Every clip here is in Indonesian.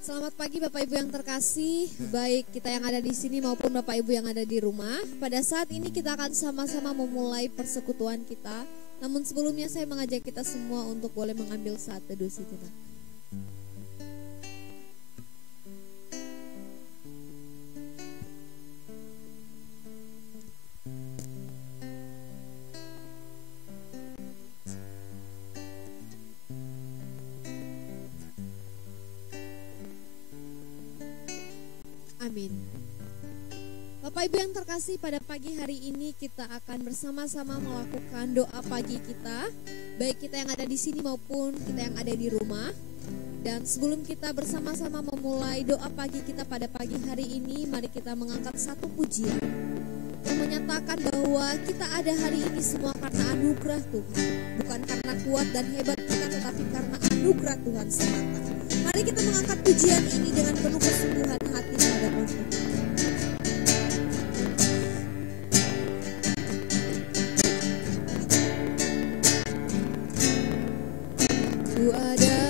Selamat pagi Bapak Ibu yang terkasih, baik kita yang ada di sini maupun Bapak Ibu yang ada di rumah. Pada saat ini kita akan sama-sama memulai persekutuan kita. Namun sebelumnya saya mengajak kita semua untuk boleh mengambil saat teduh sejenak. Amin. Bapak Ibu yang terkasih, pada pagi hari ini kita akan bersama-sama melakukan doa pagi kita, baik kita yang ada di sini maupun kita yang ada di rumah. Dan sebelum kita bersama-sama memulai doa pagi kita pada pagi hari ini, mari kita mengangkat satu pujian yang menyatakan bahwa kita ada hari ini semua karena anugerah Tuhan, bukan karena kuat dan hebat kita, tetapi karena anugerah Tuhan semata. Mari kita mengangkat pujian ini dengan penuh kesungguhan hati hadapan Tuhan. Ku ada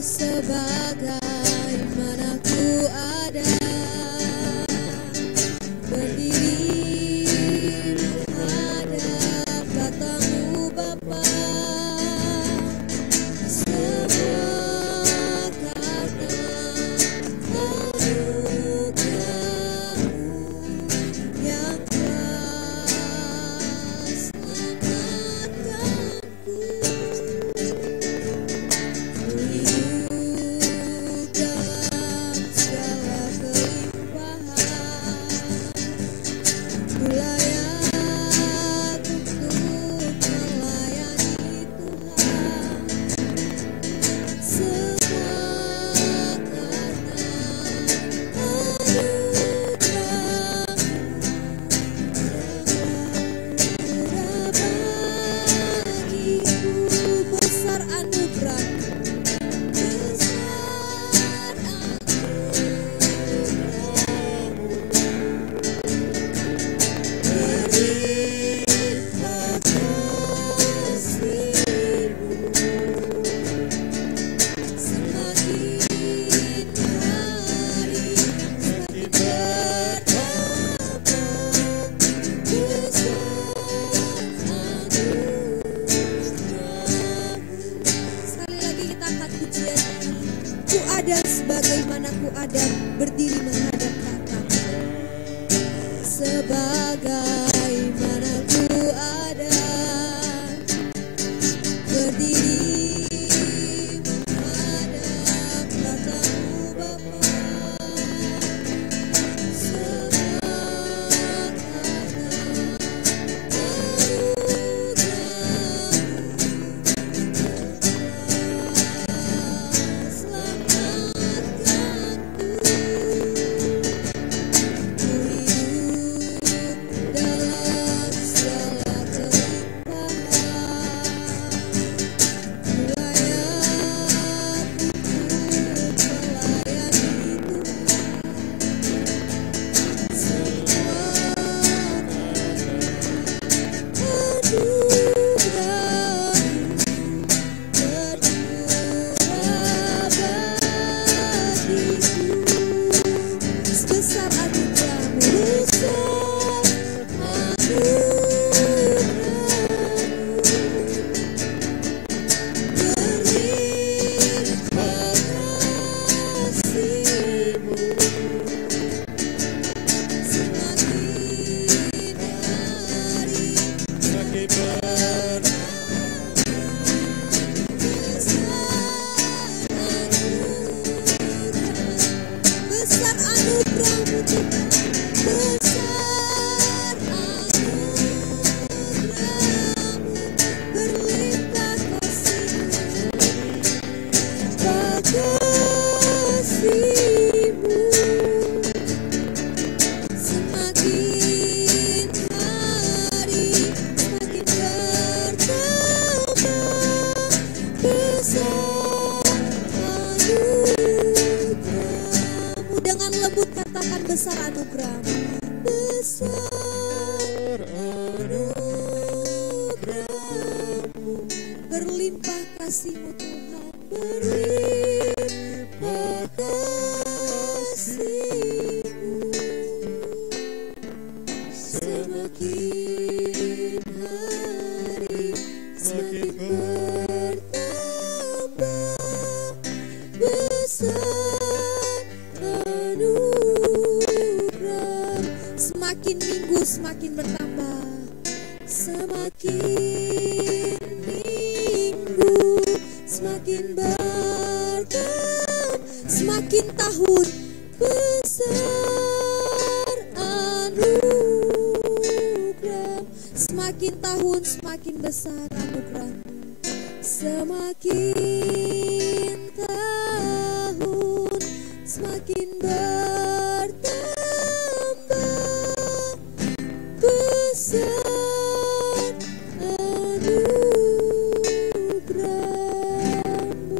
sebagaimana ku ada, berdiri menghadap katamu Bapa. Berlimpah kasih-Mu Tuhan, berlimpah kasih-Mu. Semakin hari semakin bertambah besar anugerah. Semakin minggu semakin bertambah, semakin minggu semakin bertambah, semakin tahun besar anugerah. Semakin tahun semakin besar anugerah. Semakin tahun semakin bertambah besar anugerah-Mu.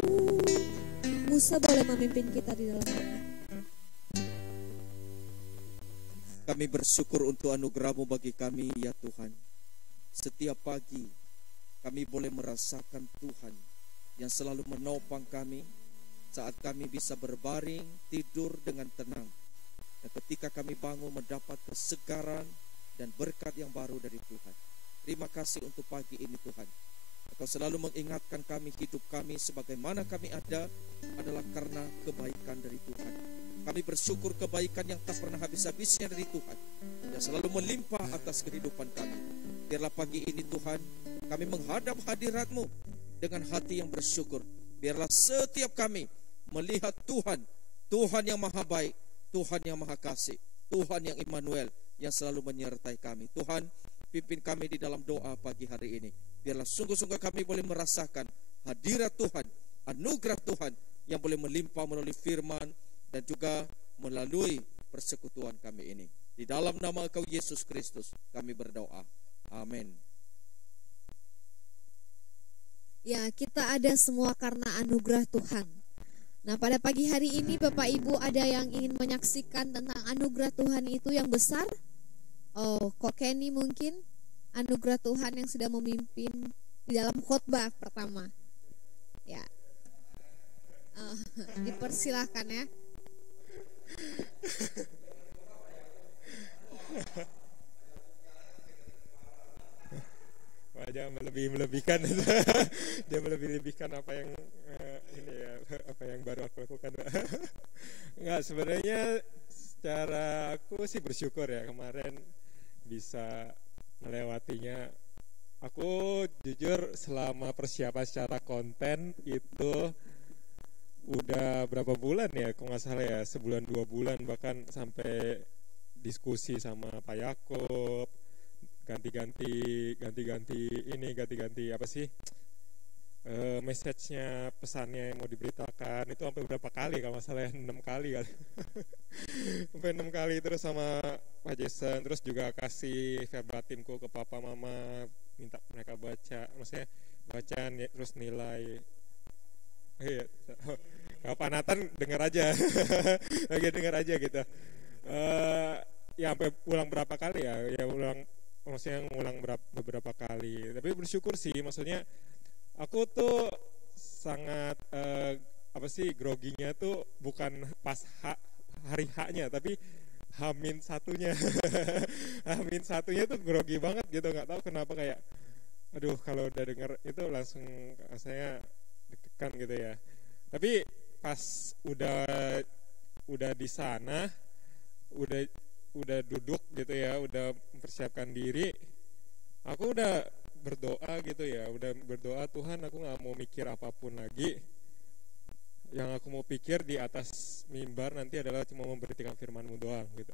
Musa boleh memimpin kita di dalam doa. Kami bersyukur untuk anugerah-Mu bagi kami ya Tuhan. Setiap pagi kami boleh merasakan Tuhan yang selalu menopang kami saat kami bisa berbaring tidur dengan tenang. Dan ketika kami bangun mendapat kesegaran dan berkat yang baru dari Tuhan. Terima kasih untuk pagi ini Tuhan. Engkau selalu mengingatkan kami, hidup kami sebagaimana kami ada adalah karena kebaikan dari Tuhan. Kami bersyukur kebaikan yang tak pernah habis-habisnya dari Tuhan, yang selalu melimpah atas kehidupan kami. Biarlah pagi ini Tuhan, kami menghadap hadirat-Mu dengan hati yang bersyukur. Biarlah setiap kami melihat Tuhan, Tuhan yang maha baik, Tuhan yang maha kasih, Tuhan yang Immanuel, yang selalu menyertai kami. Tuhan, pimpin kami di dalam doa pagi hari ini. Biarlah sungguh-sungguh kami boleh merasakan hadirat Tuhan, anugerah Tuhan yang boleh melimpah melalui firman dan juga melalui persekutuan kami ini. Di dalam nama Engkau Yesus Kristus kami berdoa. Amin. Ya, kita ada semua karena anugerah Tuhan. Nah, pada pagi hari ini Bapak Ibu ada yang ingin menyaksikan tentang anugerah Tuhan itu yang besar? Oh, Kok Kenny mungkin anugerah Tuhan yang sudah memimpin di dalam khotbah pertama. Ya, dipersilahkan ya. Dia melebihkan dia melebihkan apa yang ini ya, apa yang baru aku lakukan. Enggak, sebenarnya secara aku sih bersyukur ya kemarin bisa melewatinya. Aku jujur selama persiapan secara konten itu udah berapa bulan ya, kalau nggak salah ya, sebulan 2 bulan bahkan sampai diskusi sama Pak Yakob, ganti-ganti apa sih message-nya, pesannya yang mau diberitakan itu sampai berapa kali kalau nggak salah ya, 6 kali kali sampai 6 kali terus sama Pak Jason, terus juga kasih verbatimku ke papa mama, minta mereka baca, maksudnya bacaan ya, terus nilai. Pak Nathan dengar aja lagi dengar aja gitu. Ya sampai ulang berapa kali ya ulang, maksudnya ngulang beberapa kali. Tapi bersyukur sih, maksudnya aku tuh sangat groginya tuh bukan pas hari H-nya, tapi Hamin satunya Hamin satunya tuh grogi banget gitu, nggak tahu kenapa, kayak aduh kalau udah denger itu langsung rasanya deg-degan gitu ya. Tapi pas udah di sana, udah duduk gitu ya, udah mempersiapkan diri, aku udah berdoa gitu ya, udah berdoa, Tuhan aku gak mau mikir apapun lagi, yang aku mau pikir di atas mimbar nanti adalah cuma memberitakan firman-Mu doang gitu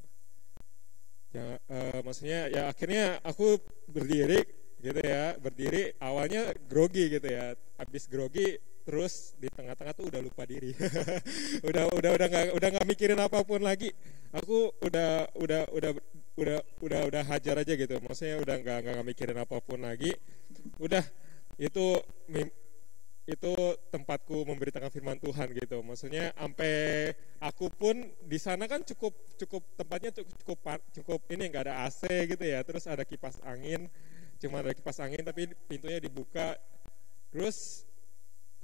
ya. Maksudnya ya akhirnya aku berdiri gitu ya, berdiri awalnya grogi gitu ya, habis grogi terus di tengah-tengah tuh udah lupa diri udah nggak mikirin apapun lagi. Aku udah hajar aja gitu, maksudnya udah nggak mikirin apapun lagi. Udah itu tempatku memberitakan firman Tuhan gitu. Maksudnya sampai aku pun di sana kan cukup tempatnya cukup ini, nggak ada AC gitu ya, terus ada kipas angin, cuma ada kipas angin tapi pintunya dibuka, terus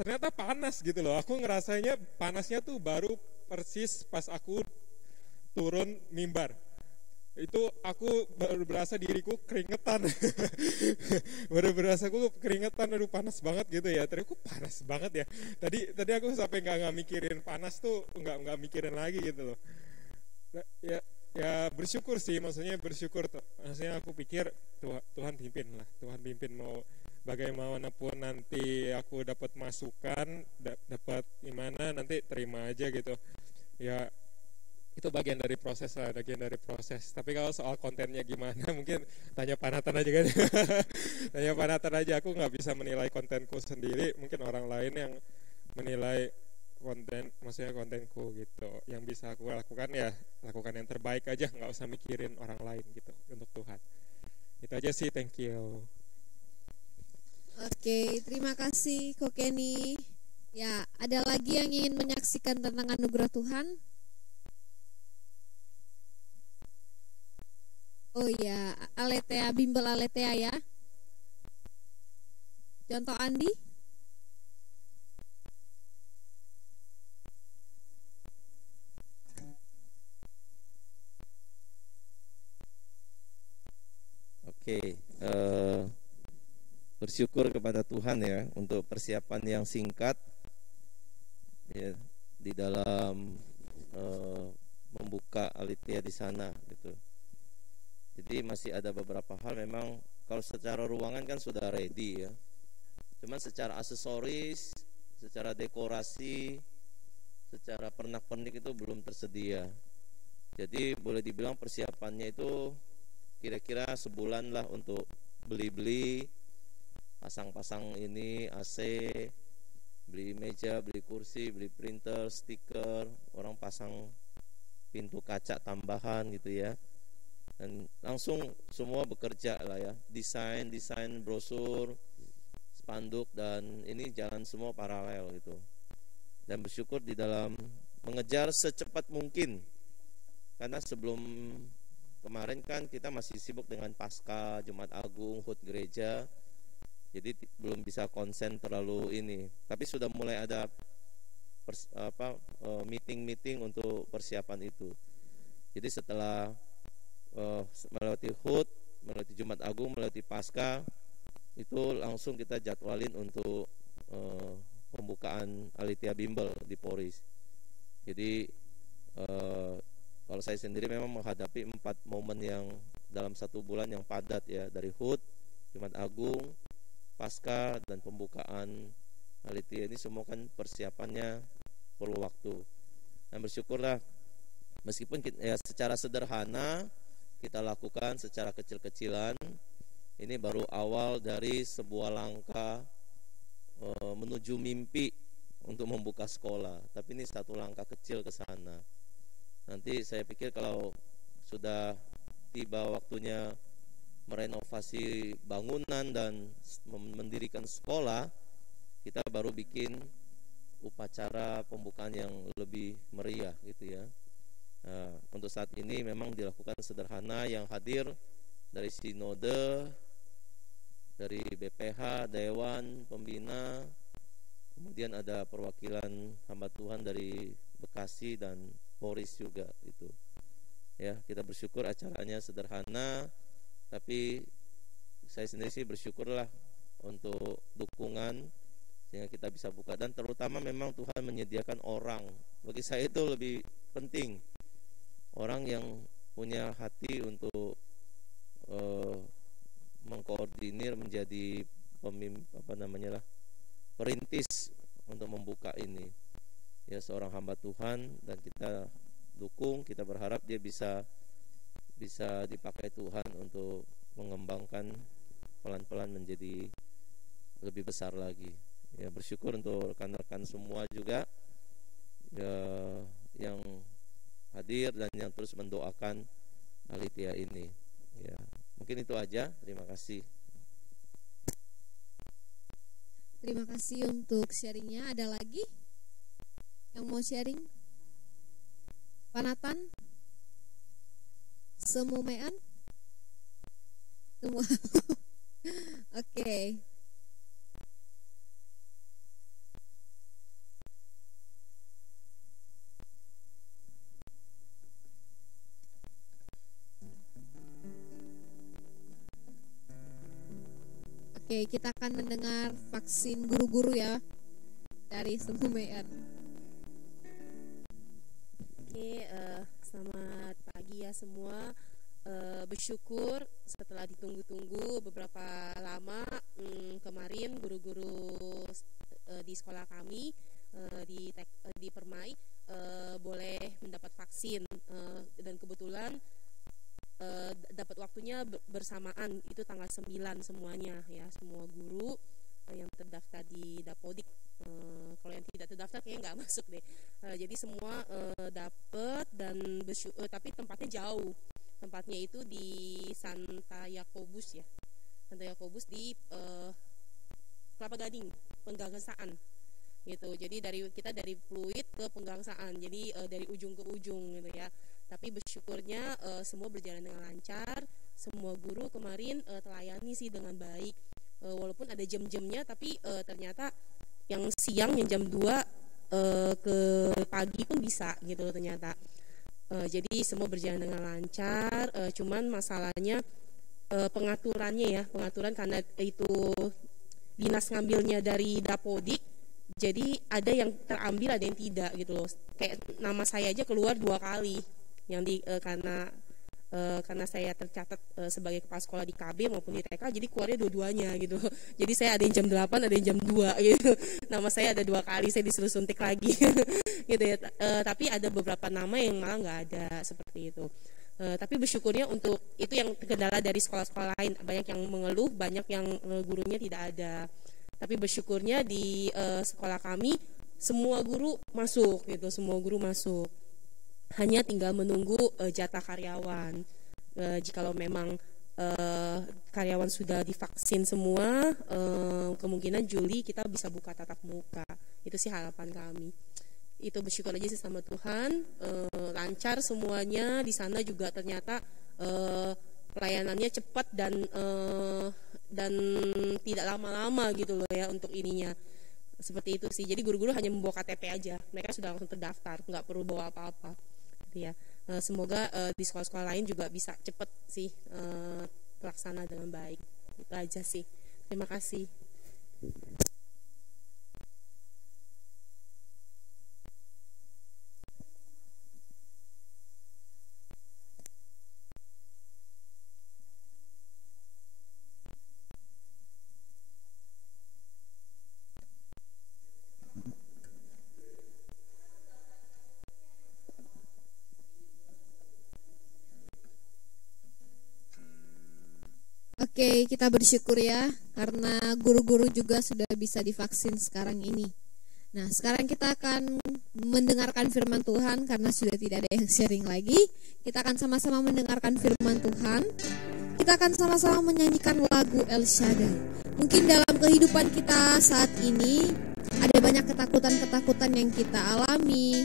ternyata panas gitu loh. Aku ngerasanya panasnya tuh baru persis pas aku turun mimbar. Itu aku baru berasa diriku keringetan. Baru berasa aku keringetan, aduh panas banget gitu ya. Tadi aku panas banget ya. Tadi aku sampai nggak mikirin panas tuh, nggak mikirin lagi gitu loh. Ya bersyukur sih, maksudnya bersyukur tuh. Maksudnya aku pikir Tuhan pimpin lah, Tuhan pimpin mau bagaimanapun nanti aku dapat masukan, dapat gimana nanti terima aja gitu. Ya itu bagian dari proses lah, bagian dari proses. Tapi kalau soal kontennya gimana, mungkin tanya Panatan aja kan. Tanya Panatan aja, aku nggak bisa menilai kontenku sendiri. Mungkin orang lain yang menilai konten, maksudnya kontenku gitu. Yang bisa aku lakukan ya lakukan yang terbaik aja, nggak usah mikirin orang lain gitu untuk Tuhan. Itu aja sih, thank you. Oke, terima kasih Ko Kenny. Ya, ada lagi yang ingin menyaksikan tentang anugerah Tuhan? Oh ya, Aletea, bimbel Aletea ya. Contoh Andi. Oke, bersyukur kepada Tuhan ya untuk persiapan yang singkat ya, di dalam membuka Aletea di sana gitu. Jadi masih ada beberapa hal, memang kalau secara ruangan kan sudah ready ya. Cuman secara aksesoris, secara dekorasi, secara pernak-pernik itu belum tersedia. Jadi boleh dibilang persiapannya itu kira-kira sebulan lah untuk beli-beli, pasang-pasang ini AC, beli meja, beli kursi, beli printer, stiker, orang pasang pintu kaca tambahan gitu ya. Dan langsung semua bekerja lah ya, desain brosur, spanduk, dan ini jalan semua paralel gitu. Dan bersyukur di dalam mengejar secepat mungkin, karena sebelum kemarin kan kita masih sibuk dengan Pasca, Jumat Agung, HUT gereja, jadi belum bisa konsen terlalu ini. Tapi sudah mulai ada meeting untuk persiapan itu. Jadi setelah melewati HUT, melewati Jumat Agung, melewati Pasca, itu langsung kita jadwalin untuk pembukaan Aletea Bimbel di Poris. Jadi kalau saya sendiri memang menghadapi 4 momen yang dalam 1 bulan yang padat ya, dari HUT, Jumat Agung, Pasca, dan pembukaan Aletea. Ini semua kan persiapannya perlu waktu. Dan bersyukurlah meskipun ya secara sederhana kita lakukan secara kecil-kecilan, ini baru awal dari sebuah langkah menuju mimpi untuk membuka sekolah. Tapi ini satu langkah kecil ke sana. Nanti saya pikir kalau sudah tiba waktunya merenovasi bangunan dan mendirikan sekolah, kita baru bikin upacara pembukaan yang lebih meriah gitu ya. Nah, untuk saat ini memang dilakukan sederhana, yang hadir dari sinode, dari BPH, Dewan Pembina, kemudian ada perwakilan hamba Tuhan dari Bekasi dan Poris juga itu. Ya, kita bersyukur acaranya sederhana, tapi saya sendiri sih bersyukurlah untuk dukungan sehingga kita bisa buka, dan terutama memang Tuhan menyediakan orang. Bagi saya itu lebih penting, orang yang punya hati untuk mengkoordinir, menjadi perintis untuk membuka ini. Ya, seorang hamba Tuhan, dan kita dukung, kita berharap dia bisa dipakai Tuhan untuk mengembangkan pelan-pelan menjadi lebih besar lagi. Ya, bersyukur untuk rekan-rekan semua juga ya, yang hadir dan yang terus mendoakan Aletea ini. Ya, mungkin itu aja. Terima kasih. Terima kasih untuk sharingnya. Ada lagi yang mau sharing? Panatan? Semumean? Semua. Oke. Oke, kita akan mendengar vaksin guru-guru ya dari Semumean. Oke, selamat pagi ya semua. Bersyukur setelah ditunggu-tunggu beberapa lama, kemarin guru-guru di sekolah kami di Permai boleh mendapat vaksin, dan kebetulan dapat waktunya bersamaan, itu tanggal 9 semuanya ya, semua guru yang terdaftar di Dapodik. Kalau yang tidak terdaftar kayaknya nggak masuk deh. Jadi semua dapat, dan tapi tempatnya jauh. Tempatnya itu di Santa Yakobus ya, Santa Yakobus di Kelapa Gading, Penggangsaan gitu. Jadi kita dari Pluit ke Penggangsaan, jadi dari ujung ke ujung gitu ya. Tapi bersyukurnya semua berjalan dengan lancar. Semua guru kemarin telayani sih dengan baik, walaupun ada jam-jamnya, tapi ternyata yang siang, yang jam 2 ke pagi pun bisa gitu ternyata. Jadi semua berjalan dengan lancar, cuman masalahnya pengaturan karena itu dinas ngambilnya dari Dapodik, jadi ada yang terambil, ada yang tidak gitu loh. Kayak nama saya aja keluar 2 kali, yang karena saya tercatat sebagai kepala sekolah di KB maupun di TK, jadi keluarnya dua-duanya gitu. Jadi saya ada yang jam 8, ada yang jam 2 gitu. Nama saya ada 2 kali, saya disuruh suntik lagi gitu ya. Tapi ada beberapa nama yang malah nggak ada seperti itu. Tapi bersyukurnya untuk itu yang kendala dari sekolah-sekolah lain, banyak yang mengeluh, banyak yang gurunya tidak ada. Tapi bersyukurnya di sekolah kami semua guru masuk gitu, semua guru masuk. Hanya tinggal menunggu jatah karyawan. Jikalau memang karyawan sudah divaksin semua, kemungkinan Juli kita bisa buka tatap muka. Itu sih harapan kami. Itu bersyukur aja sih sama Tuhan, lancar semuanya. Di sana juga ternyata pelayanannya cepat dan tidak lama-lama gitu loh ya untuk ininya. Seperti itu sih. Jadi guru-guru hanya membawa KTP aja, mereka sudah langsung terdaftar, nggak perlu bawa apa-apa. Ya, semoga di sekolah-sekolah lain juga bisa cepat sih terlaksana dengan baik. Itu aja sih. Terima kasih. Oke, kita bersyukur ya karena guru-guru juga sudah bisa divaksin sekarang ini. Nah, sekarang kita akan mendengarkan firman Tuhan karena sudah tidak ada yang sharing lagi. Kita akan sama-sama mendengarkan firman Tuhan. Kita akan sama-sama menyanyikan lagu El Shaddai. Mungkin dalam kehidupan kita saat ini ada banyak ketakutan-ketakutan yang kita alami,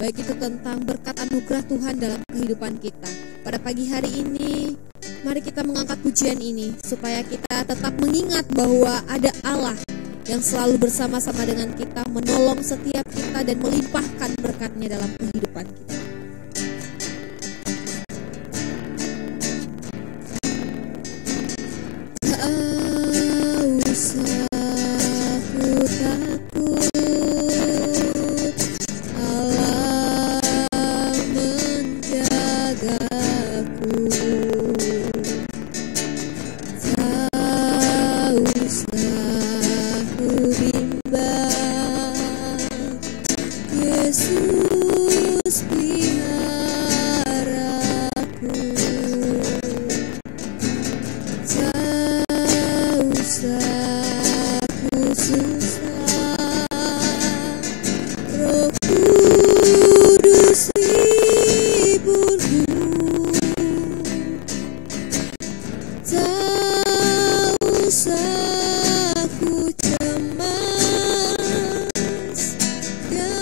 baik itu tentang berkat anugerah Tuhan dalam kehidupan kita. Pada pagi hari ini, mari kita mengangkat pujian ini supaya kita tetap mengingat bahwa ada Allah yang selalu bersama-sama dengan kita, menolong setiap kita dan melimpahkan berkat-Nya dalam kehidupan kita. Tak usah ku takut, Allah menjagaku. Tak usah ku bimbang, Yesus peliharaku. Tak usah ku susah, Roh Kudus hiburku. Tak usah ku cemas, Dia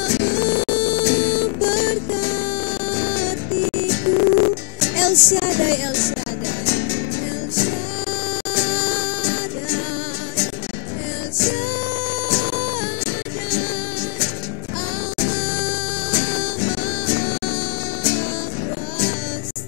memberkatiku. El Shaddai, El Shaddai, El Shaddai, El Shaddai, Allah Maha Kuasa.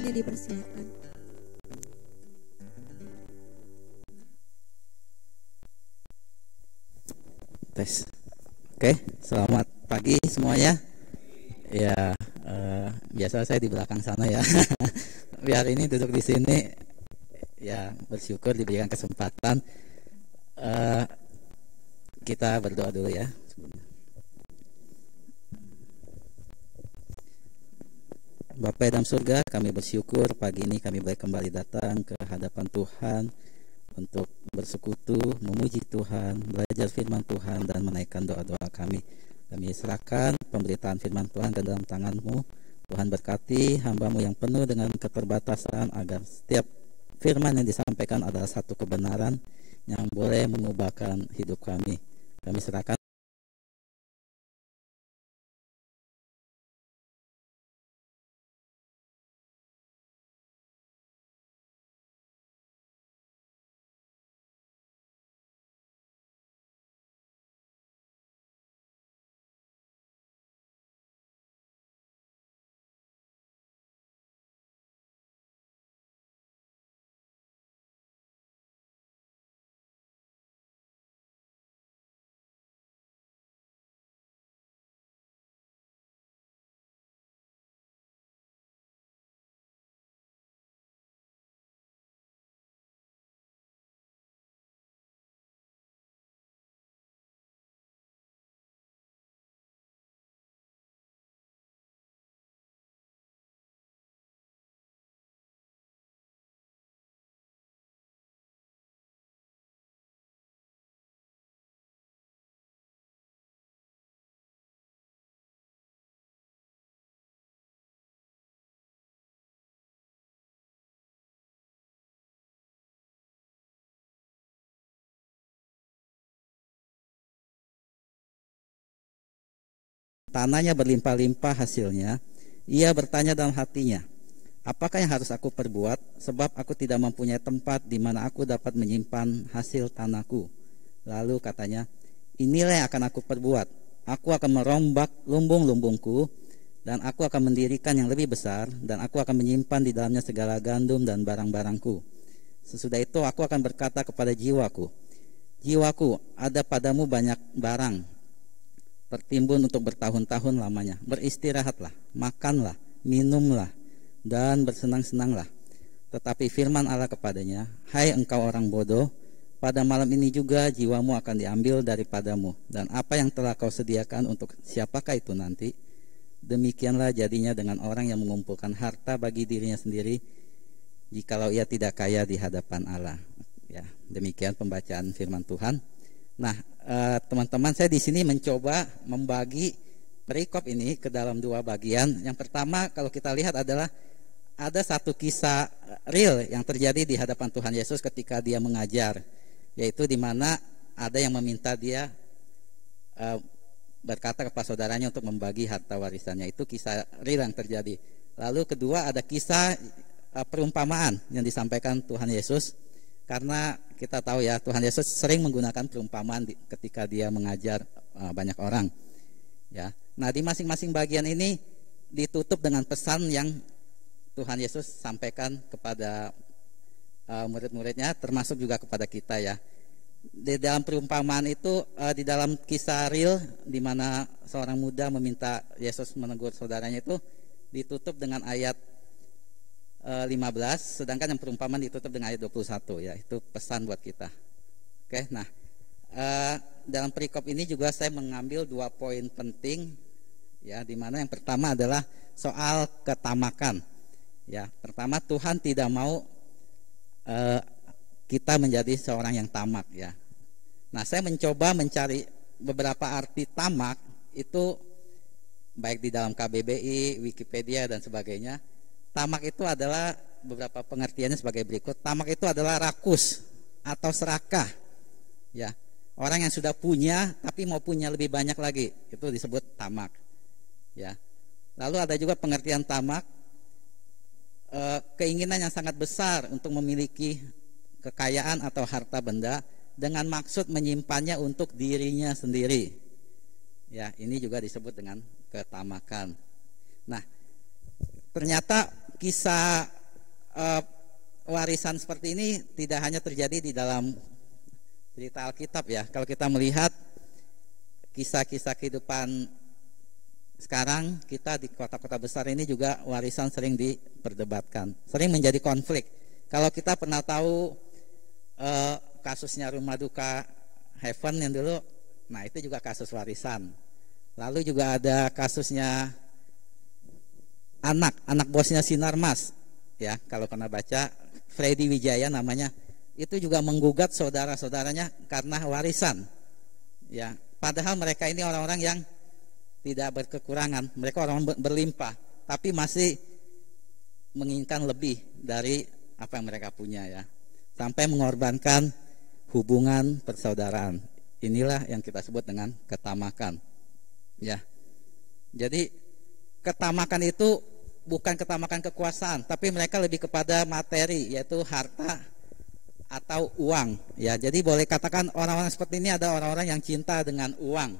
lainnya dipersilakan. Tes. Oke, selamat pagi semuanya. Ya, biasa saya di belakang sana ya. Biar ini duduk di sini, ya bersyukur diberikan kesempatan. Kita berdoa dulu ya. Bapa dalam surga, kami bersyukur pagi ini kami boleh kembali datang ke hadapan Tuhan untuk bersekutu, memuji Tuhan, belajar firman Tuhan dan menaikkan doa-doa kami. Kami serahkan pemberitaan firman Tuhan ke dalam tangan-Mu. Tuhan berkati hamba-Mu yang penuh dengan keterbatasan agar setiap firman yang disampaikan adalah satu kebenaran yang boleh mengubahkan hidup kami. Kami serahkan tanahnya berlimpah-limpah hasilnya. Ia bertanya dalam hatinya, apakah yang harus aku perbuat, sebab aku tidak mempunyai tempat di mana aku dapat menyimpan hasil tanahku. Lalu katanya, inilah yang akan aku perbuat. Aku akan merombak lumbung-lumbungku, dan aku akan mendirikan yang lebih besar, dan aku akan menyimpan di dalamnya segala gandum dan barang-barangku. Sesudah itu aku akan berkata kepada jiwaku, jiwaku, ada padamu banyak barang, tertimbun untuk bertahun-tahun lamanya. Beristirahatlah, makanlah, minumlah, dan bersenang-senanglah. Tetapi firman Allah kepadanya, hai engkau orang bodoh, pada malam ini juga jiwamu akan diambil daripadamu, dan apa yang telah kau sediakan untuk siapakah itu nanti? Demikianlah jadinya dengan orang yang mengumpulkan harta bagi dirinya sendiri, jikalau ia tidak kaya di hadapan Allah. Ya, demikian pembacaan firman Tuhan. Nah, teman-teman, saya di sini mencoba membagi perikop ini ke dalam dua bagian. Yang pertama, kalau kita lihat adalah ada satu kisah real yang terjadi di hadapan Tuhan Yesus ketika dia mengajar, yaitu di mana ada yang meminta dia berkata kepada saudaranya untuk membagi harta warisannya. Itu kisah real yang terjadi. Lalu kedua, ada kisah perumpamaan yang disampaikan Tuhan Yesus. Karena kita tahu ya, Tuhan Yesus sering menggunakan perumpamaan ketika dia mengajar banyak orang. Ya, nah di masing-masing bagian ini ditutup dengan pesan yang Tuhan Yesus sampaikan kepada murid-muridnya, termasuk juga kepada kita ya. Di dalam perumpamaan itu, di dalam kisah real di mana seorang muda meminta Yesus menegur saudaranya itu ditutup dengan ayat 15, sedangkan yang perumpamaan ditutup dengan ayat 21 ya. Itu pesan buat kita. Oke, nah dalam perikop ini juga saya mengambil dua poin penting ya, di mana yang pertama adalah soal ketamakan. Ya, pertama, Tuhan tidak mau kita menjadi seorang yang tamak ya. Nah, saya mencoba mencari beberapa arti tamak itu baik di dalam KBBI, Wikipedia dan sebagainya. Tamak itu adalah beberapa pengertiannya sebagai berikut. Tamak itu adalah rakus atau serakah. Ya, orang yang sudah punya tapi mau punya lebih banyak lagi, itu disebut tamak. Ya. Lalu ada juga pengertian tamak, keinginan yang sangat besar untuk memiliki kekayaan atau harta benda dengan maksud menyimpannya untuk dirinya sendiri. Ya, ini juga disebut dengan ketamakan. Nah, ternyata kisah warisan seperti ini tidak hanya terjadi di dalam cerita Alkitab ya. Kalau kita melihat kisah-kisah kehidupan sekarang, kita di kota-kota besar ini juga warisan sering diperdebatkan, sering menjadi konflik. Kalau kita pernah tahu kasusnya Rumah Duka Heaven yang dulu, nah itu juga kasus warisan. Lalu juga ada kasusnya anak bosnya Sinarmas ya, kalau pernah baca, Freddy Wijaya namanya, itu juga menggugat saudara-saudaranya karena warisan ya. Padahal mereka ini orang-orang yang tidak berkekurangan, mereka orang berlimpah, tapi masih menginginkan lebih dari apa yang mereka punya ya, sampai mengorbankan hubungan persaudaraan. Inilah yang kita sebut dengan ketamakan ya. Jadi ketamakan itu bukan ketamakan kekuasaan, tapi mereka lebih kepada materi, yaitu harta atau uang ya. Jadi boleh katakan orang-orang seperti ini ada orang-orang yang cinta dengan uang.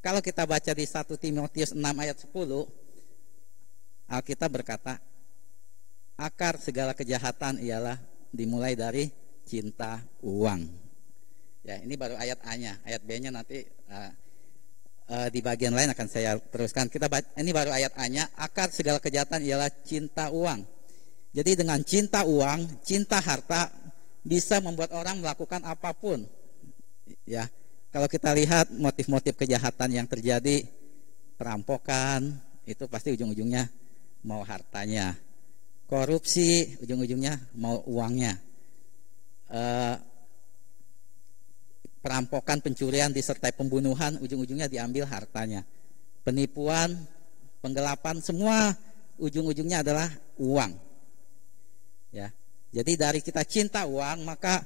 Kalau kita baca di 1 Timotius 6 ayat 10, Alkitab berkata, akar segala kejahatan ialah dimulai dari cinta uang. Ya, ini baru ayat A-nya, ayat B-nya nanti di bagian lain akan saya teruskan. Ini baru ayat A-nya, akar segala kejahatan ialah cinta uang. Jadi dengan cinta uang, cinta harta bisa membuat orang melakukan apapun. Ya. Kalau kita lihat motif-motif kejahatan yang terjadi, perampokan, itu pasti ujung-ujungnya mau hartanya. Korupsi, ujung-ujungnya mau uangnya. Perampokan, pencurian disertai pembunuhan, ujung-ujungnya diambil hartanya. Penipuan, penggelapan, semua ujung-ujungnya adalah uang. Ya. Jadi dari kita cinta uang, maka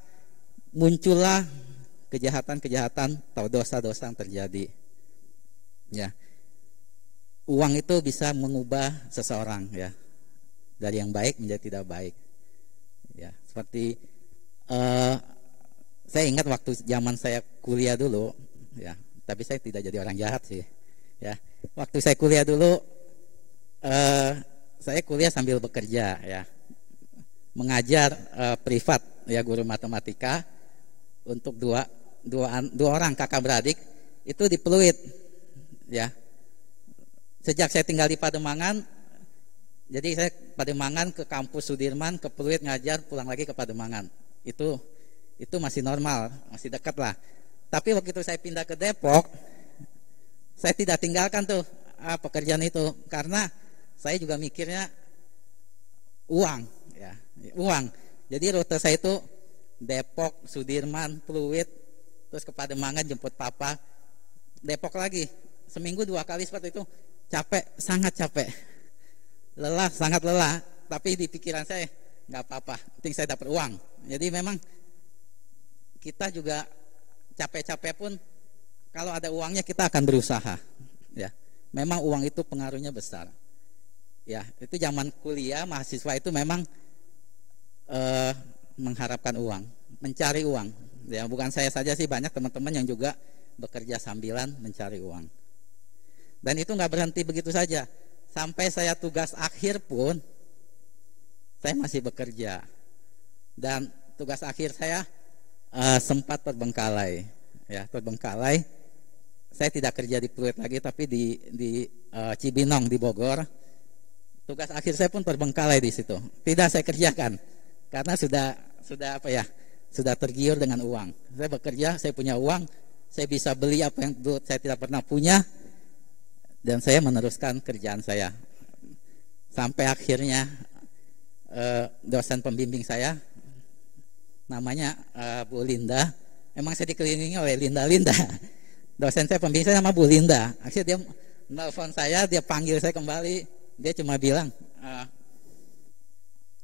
muncullah kejahatan-kejahatan atau dosa-dosa yang terjadi. Ya. Uang itu bisa mengubah seseorang ya, dari yang baik menjadi tidak baik. Ya, seperti saya ingat waktu zaman saya kuliah dulu, ya, tapi saya tidak jadi orang jahat sih. Ya, waktu saya kuliah dulu, saya kuliah sambil bekerja ya, mengajar privat ya, guru matematika untuk dua orang kakak beradik itu di Pluit ya. Sejak saya tinggal di Pademangan, jadi saya Pademangan ke kampus Sudirman, ke Pluit ngajar, pulang lagi ke Pademangan. Itu masih normal, masih dekat lah. Tapi begitu saya pindah ke Depok, saya tidak tinggalkan tuh pekerjaan itu, karena saya juga mikirnya uang ya, uang. Jadi rute saya itu Depok, Sudirman, Pluit, terus ke Pademangan jemput papa, Depok lagi, seminggu 2 kali seperti itu. Capek, sangat capek, lelah, sangat lelah. Tapi di pikiran saya nggak apa-apa, penting saya dapat uang. Jadi memang kita juga capek-capek pun kalau ada uangnya kita akan berusaha ya. Memang uang itu pengaruhnya besar ya. Itu zaman kuliah mahasiswa itu memang mengharapkan uang, mencari uang ya. Bukan saya saja sih, banyak teman-teman yang juga bekerja sambilan mencari uang. Dan itu nggak berhenti begitu saja. Sampai saya tugas akhir pun saya masih bekerja. Dan tugas akhir saya sempat terbengkalai ya, terbengkalai. Saya tidak kerja di Pluit lagi, tapi di Cibinong di Bogor. Tugas akhir saya pun terbengkalai di situ. Tidak saya kerjakan karena sudah apa ya, sudah tergiur dengan uang. Saya bekerja, saya punya uang, saya bisa beli apa yang dulu saya tidak pernah punya, dan saya meneruskan kerjaan saya. Sampai akhirnya dosen pembimbing saya, namanya Bu Linda, emang saya dikelilingi oleh Linda. Dosen saya pembimbing saya nama Bu Linda. Akhirnya dia nelfon saya, dia panggil saya kembali, dia cuma bilang,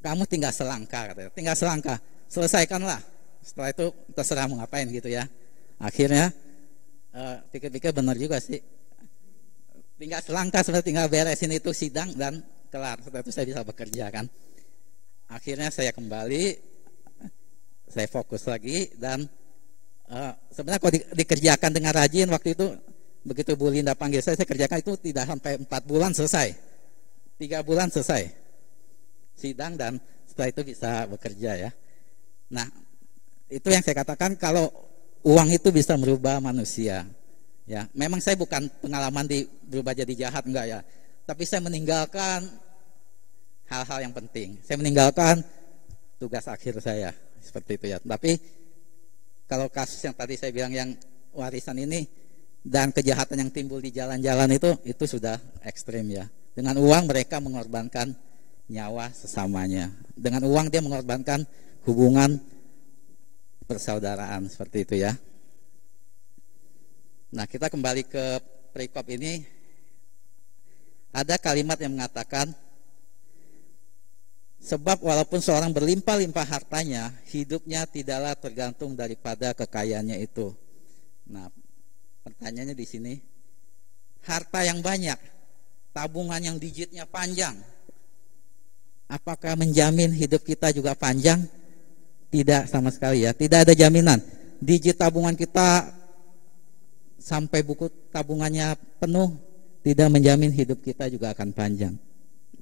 kamu tinggal selangkah, katanya. Tinggal selangkah, selesaikanlah. Setelah itu terserah mau ngapain gitu ya. Akhirnya pikir-pikir benar juga sih. Tinggal selangkah, sebenarnya tinggal beresin itu sidang dan kelar. Setelah itu saya bisa bekerja kan. Akhirnya saya kembali, saya fokus lagi, dan sebenarnya kalau dikerjakan dengan rajin waktu itu, begitu Bu Linda panggil saya kerjakan itu tidak sampai 4 bulan selesai, 3 bulan selesai sidang dan setelah itu bisa bekerja ya. Nah, itu yang saya katakan kalau uang itu bisa merubah manusia. Ya, memang saya bukan pengalaman berubah jadi jahat, enggak ya. Tapi saya meninggalkan hal-hal yang penting. Saya meninggalkan tugas akhir saya seperti itu ya. Tapi kalau kasus yang tadi saya bilang yang warisan ini dan kejahatan yang timbul di jalan-jalan itu sudah ekstrim ya. Dengan uang mereka mengorbankan nyawa sesamanya. Dengan uang dia mengorbankan hubungan persaudaraan seperti itu ya. Nah, kita kembali ke perikop ini. Ada kalimat yang mengatakan, sebab walaupun seorang berlimpah-limpah hartanya, hidupnya tidaklah tergantung daripada kekayaannya itu. Nah, pertanyaannya di sini, harta yang banyak, tabungan yang digitnya panjang, apakah menjamin hidup kita juga panjang? Tidak sama sekali ya, tidak ada jaminan. Digit tabungan kita sampai buku tabungannya penuh, tidak menjamin hidup kita juga akan panjang.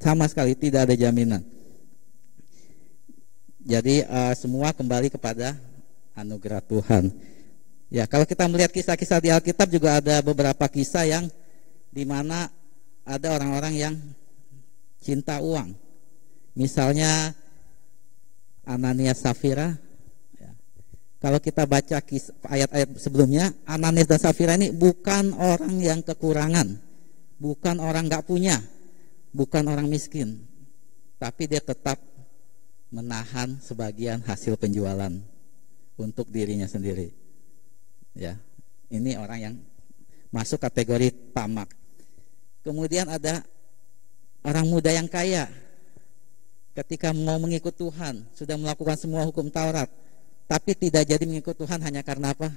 Sama sekali tidak ada jaminan. Jadi semua kembali kepada anugerah Tuhan. Ya, kalau kita melihat kisah-kisah di Alkitab juga ada beberapa kisah yang di mana ada orang-orang yang cinta uang. Misalnya Ananias Safira. Kalau kita baca ayat-ayat sebelumnya, Ananias dan Safira ini bukan orang yang kekurangan, bukan orang nggak punya, bukan orang miskin, tapi dia tetap menahan sebagian hasil penjualan untuk dirinya sendiri. Ya, ini orang yang masuk kategori tamak. Kemudian ada orang muda yang kaya, ketika mau mengikut Tuhan, sudah melakukan semua hukum Taurat, tapi tidak jadi mengikut Tuhan hanya karena apa?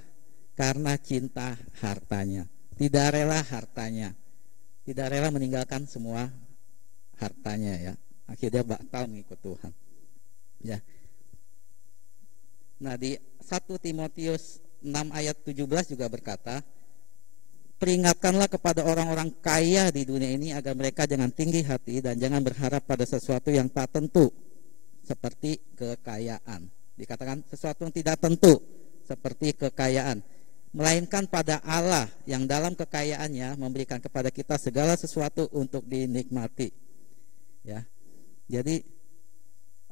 Karena cinta hartanya. Tidak rela hartanya. Tidak rela meninggalkan semua hartanya ya. Akhirnya batal mengikut Tuhan. Ya. Nah, di 1 Timotius 6 ayat 17 juga berkata, peringatkanlah kepada orang-orang kaya di dunia ini agar mereka jangan tinggi hati dan jangan berharap pada sesuatu yang tak tentu seperti kekayaan. Dikatakan sesuatu yang tidak tentu seperti kekayaan, melainkan pada Allah yang dalam kekayaannya memberikan kepada kita segala sesuatu untuk dinikmati. Ya. Jadi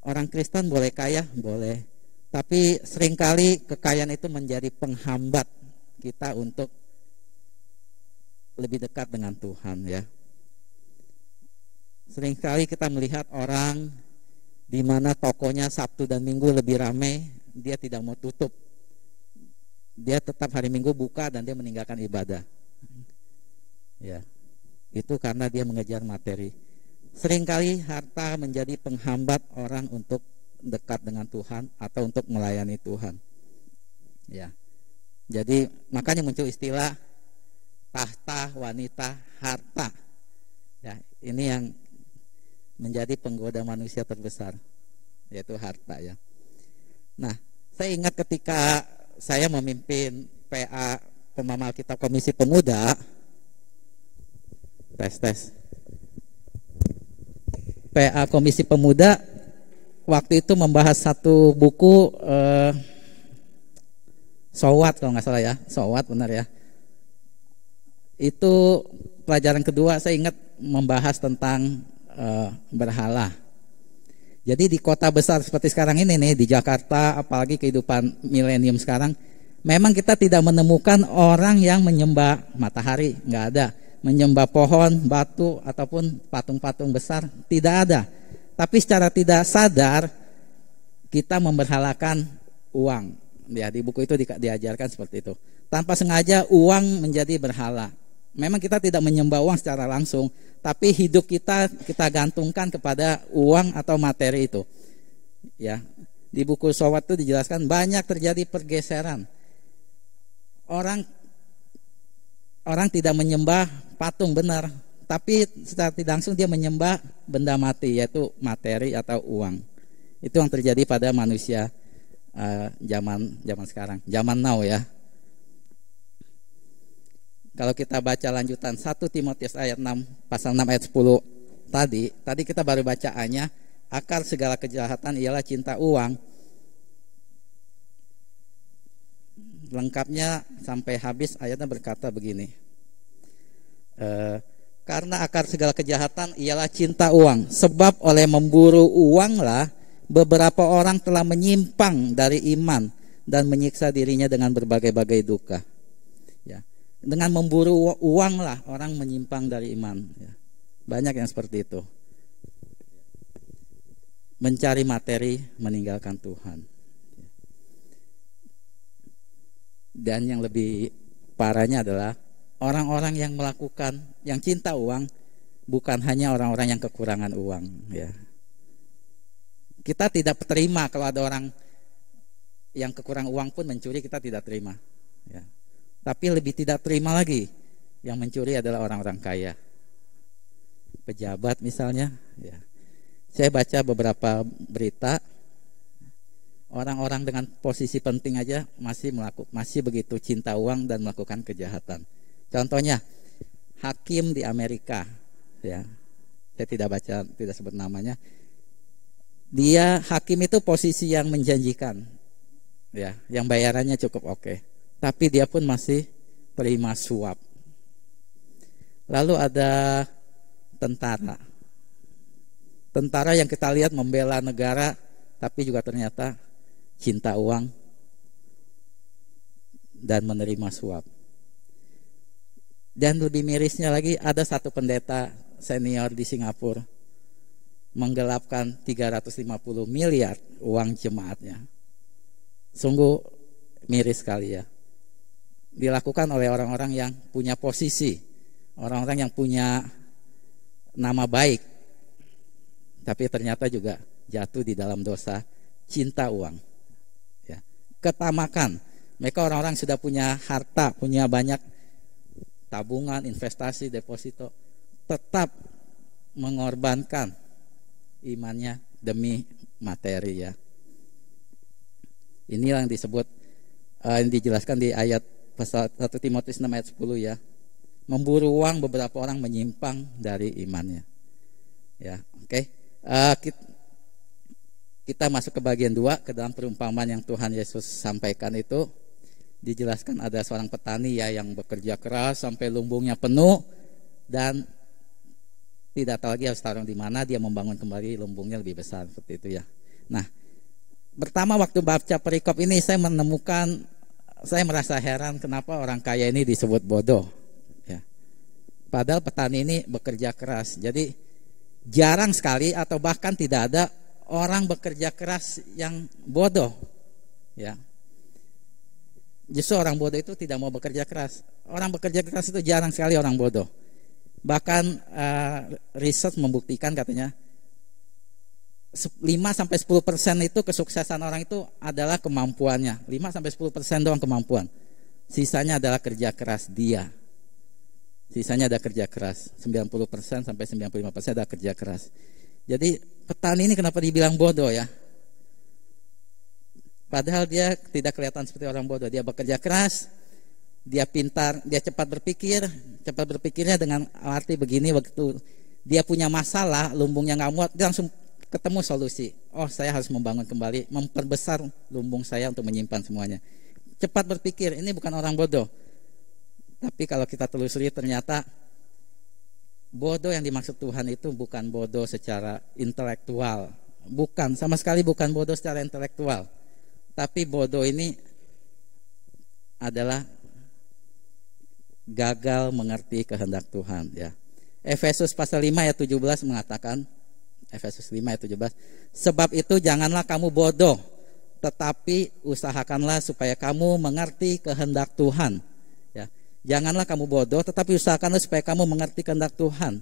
orang Kristen boleh kaya, boleh. Tapi seringkali kekayaan itu menjadi penghambat kita untuk lebih dekat dengan Tuhan ya. Seringkali kita melihat orang di mana tokonya Sabtu dan Minggu lebih ramai, dia tidak mau tutup. Dia tetap hari Minggu buka dan dia meninggalkan ibadah. Ya. Itu karena dia mengejar materi. Seringkali harta menjadi penghambat orang untuk dekat dengan Tuhan atau untuk melayani Tuhan. Ya. Jadi makanya muncul istilah tahta wanita harta. Ya, ini yang menjadi penggoda manusia terbesar, yaitu harta ya. Nah, saya ingat ketika saya memimpin PA Pemamal Kitab Komisi Pemuda, PA Komisi Pemuda waktu itu membahas satu buku Sowat kalau nggak salah ya, Sowat benar ya. Itu pelajaran kedua saya ingat membahas tentang berhala. Jadi di kota besar seperti sekarang ini nih, di Jakarta, apalagi kehidupan milenium sekarang, memang kita tidak menemukan orang yang menyembah matahari, nggak ada. Menyembah pohon, batu, ataupun patung-patung besar, tidak ada. Tapi secara tidak sadar kita memberhalakan uang. Ya, di buku itu diajarkan seperti itu. Tanpa sengaja uang menjadi berhala. Memang kita tidak menyembah uang secara langsung, tapi hidup kita gantungkan kepada uang atau materi itu. Ya, di buku Sowat itu dijelaskan banyak terjadi pergeseran. Orang tidak menyembah patung benar, tapi secara tidak langsung dia menyembah benda mati, yaitu materi atau uang. Itu yang terjadi pada manusia zaman sekarang, zaman now ya. Kalau kita baca lanjutan 1 Timotius ayat 6 pasal 6 ayat 10 tadi kita baru bacaannya, akar segala kejahatan ialah cinta uang. Lengkapnya sampai habis ayatnya berkata begini, karena akar segala kejahatan ialah cinta uang, sebab oleh memburu uanglah beberapa orang telah menyimpang dari iman dan menyiksa dirinya dengan berbagai-bagai duka. Ya, dengan memburu uanglah orang menyimpang dari iman. Ya, banyak yang seperti itu. Mencari materi, meninggalkan Tuhan. Dan yang lebih parahnya adalah orang-orang yang melakukan, yang cinta uang, bukan hanya orang-orang yang kekurangan uang. Ya. Kita tidak terima kalau ada orang yang kekurangan uang pun mencuri, kita tidak terima. Ya. Tapi lebih tidak terima lagi, yang mencuri adalah orang-orang kaya, pejabat misalnya. Ya. Saya baca beberapa berita, orang-orang dengan posisi penting aja masih begitu cinta uang dan melakukan kejahatan. Contohnya hakim di Amerika, ya, saya tidak sebut namanya. Dia hakim itu posisi yang menjanjikan, ya, yang bayarannya cukup oke. Tapi dia pun masih terima suap. Lalu ada tentara yang kita lihat membela negara, tapi juga ternyata cinta uang dan menerima suap. Dan lebih mirisnya lagi, ada satu pendeta senior di Singapura menggelapkan 350 miliar uang jemaatnya. Sungguh miris sekali ya. Dilakukan oleh orang-orang yang punya posisi, orang-orang yang punya nama baik, tapi ternyata juga jatuh di dalam dosa cinta uang. Ketamakan. Mereka orang-orang sudah punya harta, punya banyak tabungan, investasi, deposito, tetap mengorbankan imannya demi materi ya. Inilah yang disebut yang dijelaskan di ayat pasal 1 Timotius 6 ayat 10 ya. Memburu uang beberapa orang menyimpang dari imannya. Ya, oke. Kita masuk ke bagian 2, ke dalam perumpamaan yang Tuhan Yesus sampaikan itu dijelaskan ada seorang petani ya yang bekerja keras sampai lumbungnya penuh dan tidak tahu lagi harus taruh di mana, dia membangun kembali lumbungnya lebih besar seperti itu ya. Nah, pertama waktu baca perikop ini saya merasa heran kenapa orang kaya ini disebut bodoh ya. Padahal petani ini bekerja keras. Jadi jarang sekali atau bahkan tidak ada orang bekerja keras yang bodoh, ya. Justru orang bodoh itu tidak mau bekerja keras. Orang bekerja keras itu jarang sekali orang bodoh. Bahkan riset membuktikan katanya 5-10% itu kesuksesan orang itu adalah kemampuannya. 5-10% doang kemampuan. Sisanya adalah kerja keras dia. Sisanya ada kerja keras. 90% sampai 95% ada kerja keras. Jadi petani ini kenapa dibilang bodoh ya? Padahal dia tidak kelihatan seperti orang bodoh. Dia bekerja keras, dia pintar, dia cepat berpikir. Cepat berpikirnya dengan arti begini, waktu dia punya masalah, lumbungnya nggak muat, dia langsung ketemu solusi. Oh, saya harus membangun kembali, memperbesar lumbung saya untuk menyimpan semuanya. Cepat berpikir, ini bukan orang bodoh. Tapi kalau kita telusuri ternyata bodoh yang dimaksud Tuhan itu bukan bodoh secara intelektual. Bukan, sama sekali bukan bodoh secara intelektual. Tapi bodoh ini adalah gagal mengerti kehendak Tuhan ya. Efesus pasal 5 ayat 17 mengatakan, Efesus 5 ayat 17, sebab itu janganlah kamu bodoh, tetapi usahakanlah supaya kamu mengerti kehendak Tuhan. Ya. Janganlah kamu bodoh, tetapi usahakanlah supaya kamu mengerti kehendak Tuhan.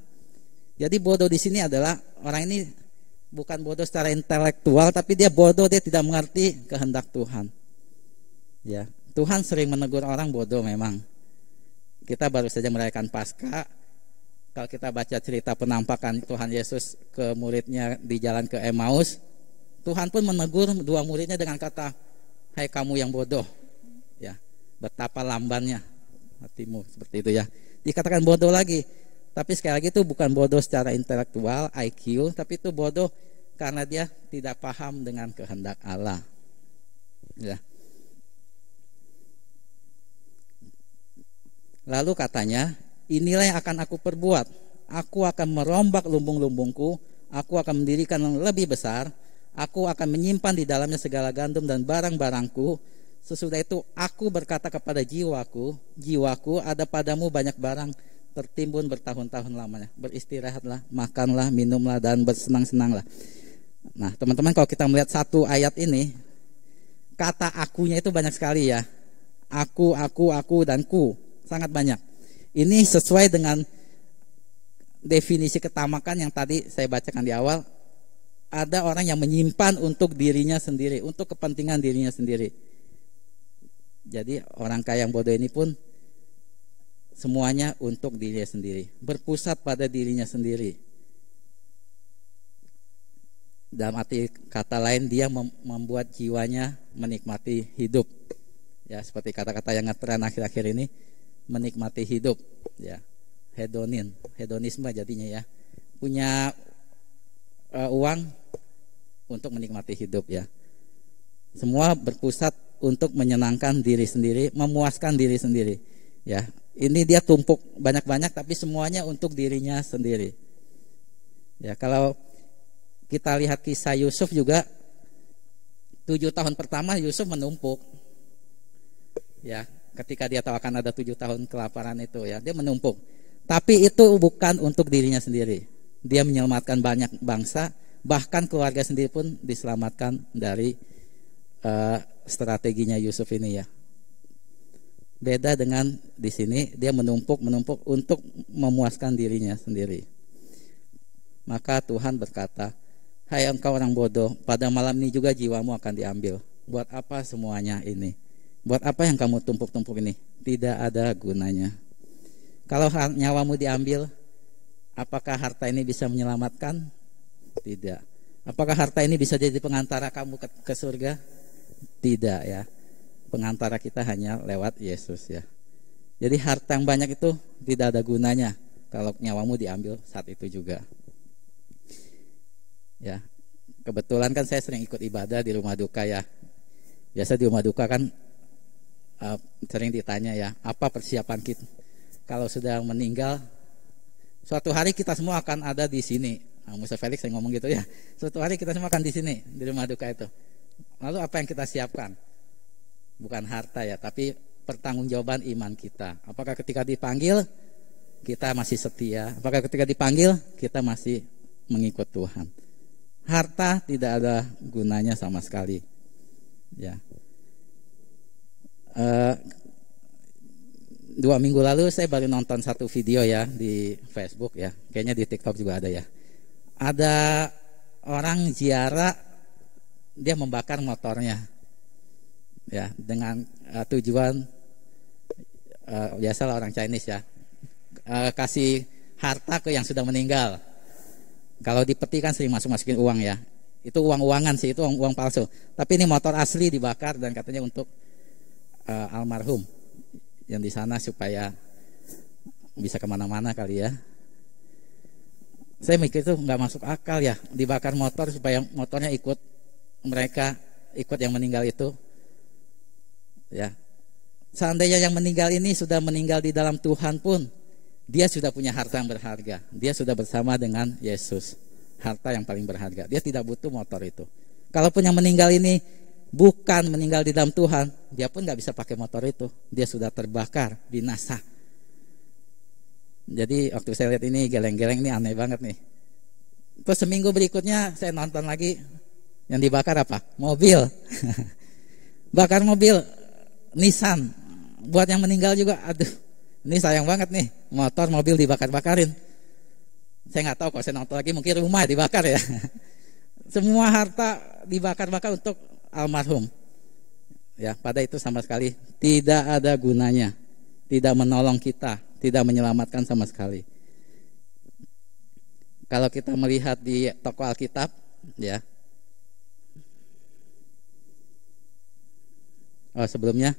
Jadi bodoh di sini adalah orang ini bukan bodoh secara intelektual, tapi dia bodoh, dia tidak mengerti kehendak Tuhan. Ya, Tuhan sering menegur orang bodoh memang. Kita baru saja merayakan Paskah. Kalau kita baca cerita penampakan Tuhan Yesus ke muridnya di jalan ke Emmaus, Tuhan pun menegur dua muridnya dengan kata, "Hai kamu yang bodoh." Ya, betapa lambannya hatimu, seperti itu ya. Dikatakan bodoh lagi. Tapi sekali lagi itu bukan bodoh secara intelektual, IQ, tapi itu bodoh karena dia tidak paham dengan kehendak Allah. Ya. Lalu katanya, inilah yang akan aku perbuat. Aku akan merombak lumbung-lumbungku, aku akan mendirikan yang lebih besar, aku akan menyimpan di dalamnya segala gandum dan barang-barangku. Sesudah itu aku berkata kepada jiwaku, jiwaku, ada padamu banyak barang tertimbun bertahun-tahun lamanya. Beristirahatlah, makanlah, minumlah, dan bersenang-senanglah. Nah, teman-teman, kalau kita melihat satu ayat ini, kata akunya itu banyak sekali ya. Aku, dan ku. Sangat banyak. Ini sesuai dengan definisi ketamakan yang tadi saya bacakan di awal. Ada orang yang menyimpan untuk dirinya sendiri, untuk kepentingan dirinya sendiri. Jadi orang kaya yang bodoh ini pun semuanya untuk dirinya sendiri, berpusat pada dirinya sendiri. Dalam arti kata lain, dia membuat jiwanya menikmati hidup. Ya, seperti kata-kata yang ngetren akhir-akhir ini, menikmati hidup. Ya, hedonisme jadinya ya. Punya uang untuk menikmati hidup ya. Semua berpusat untuk menyenangkan diri sendiri, memuaskan diri sendiri. Ya, ini dia tumpuk banyak-banyak, tapi semuanya untuk dirinya sendiri. Ya, kalau kita lihat kisah Yusuf juga, 7 tahun pertama Yusuf menumpuk. Ya, ketika dia tahu akan ada 7 tahun kelaparan itu ya, dia menumpuk. Tapi itu bukan untuk dirinya sendiri. Dia menyelamatkan banyak bangsa, bahkan keluarga sendiri pun diselamatkan dari strateginya Yusuf ini ya. Beda dengan di sini, dia menumpuk untuk memuaskan dirinya sendiri. Maka Tuhan berkata, hai engkau orang bodoh, pada malam ini juga jiwamu akan diambil. Buat apa semuanya ini? Buat apa yang kamu tumpuk-tumpuk ini? Tidak ada gunanya. Kalau nyawamu diambil, apakah harta ini bisa menyelamatkan? Tidak. Apakah harta ini bisa jadi pengantara kamu ke surga? Tidak ya. Pengantara kita hanya lewat Yesus ya. Jadi harta yang banyak itu tidak ada gunanya kalau nyawamu diambil saat itu juga. Ya. Kebetulan kan saya sering ikut ibadah di rumah duka ya. Biasa di rumah duka kan sering ditanya ya, apa persiapan kita kalau sudah meninggal? Suatu hari kita semua akan ada di sini. Musa Felix saya ngomong gitu ya. Suatu hari kita semua akan di sini di rumah duka itu. Lalu apa yang kita siapkan? Bukan harta ya, tapi pertanggungjawaban iman kita. Apakah ketika dipanggil kita masih setia? Apakah ketika dipanggil kita masih mengikut Tuhan? Harta tidak ada gunanya sama sekali. Ya. 2 minggu lalu saya baru nonton satu video ya di Facebook ya, kayaknya di TikTok juga ada ya. Ada orang ziarah, dia membakar motornya, ya dengan tujuan biasalah orang Chinese ya, kasih harta ke yang sudah meninggal. Kalau dipeti kan sering masukin uang ya, itu uang-uangan sih, itu uang palsu. Tapi ini motor asli dibakar dan katanya untuk almarhum yang di sana supaya bisa kemana-mana kali ya. Saya mikir itu nggak masuk akal ya, dibakar motor supaya motornya ikut mereka, ikut yang meninggal itu. Ya, seandainya yang meninggal ini sudah meninggal di dalam Tuhan pun, dia sudah punya harta yang berharga. Dia sudah bersama dengan Yesus, harta yang paling berharga. Dia tidak butuh motor itu. Kalaupun yang meninggal ini bukan meninggal di dalam Tuhan, dia pun nggak bisa pakai motor itu. Dia sudah terbakar, binasa. Jadi waktu saya lihat ini geleng-geleng ini aneh banget nih. Terus seminggu berikutnya saya nonton lagi, yang dibakar apa? Mobil. Bakar mobil Nissan. Buat yang meninggal juga, aduh, ini sayang banget nih, motor mobil dibakar-bakarin. Saya nggak tahu, kalau saya nonton lagi mungkin rumah dibakar ya. Semua harta dibakar-bakar untuk almarhum. Ya, pada itu sama sekali tidak ada gunanya, tidak menolong kita, tidak menyelamatkan sama sekali. Kalau kita melihat di toko Alkitab, ya. Sebelumnya,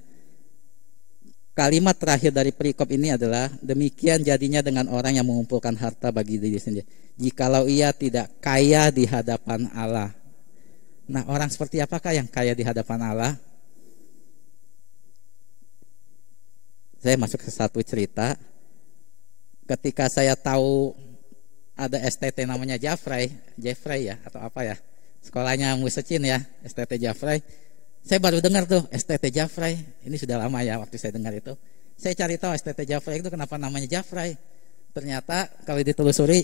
kalimat terakhir dari perikop ini adalah, demikian jadinya dengan orang yang mengumpulkan harta bagi diri sendiri, jikalau ia tidak kaya di hadapan Allah. Nah, orang seperti apakah yang kaya di hadapan Allah? Saya masuk ke satu cerita. Ketika saya tahu ada STT namanya Jeffrey ya, atau apa ya, sekolahnya Musecin ya, STT Jeffrey. Saya baru dengar tuh STT Jeffrey. Ini sudah lama ya waktu saya dengar itu. Saya cari tahu STT Jeffrey itu kenapa namanya Jeffrey. Ternyata kalau ditelusuri,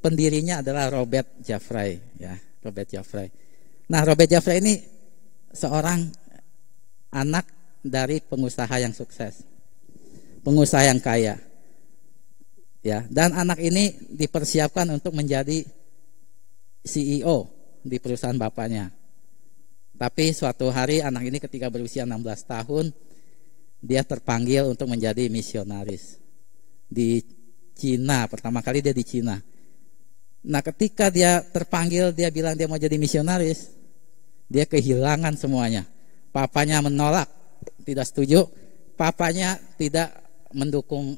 pendirinya adalah Robert Jeffrey ya, Robert Jeffrey. Nah, Robert Jeffrey ini seorang anak dari pengusaha yang sukses, pengusaha yang kaya. Ya, dan anak ini dipersiapkan untuk menjadi CEO di perusahaan bapaknya. Tapi suatu hari anak ini ketika berusia 16 tahun, dia terpanggil untuk menjadi misionaris di Cina. Pertama kali dia di Cina. Nah, ketika dia terpanggil, dia bilang dia mau jadi misionaris, dia kehilangan semuanya. Papanya menolak, tidak setuju. Papanya tidak mendukung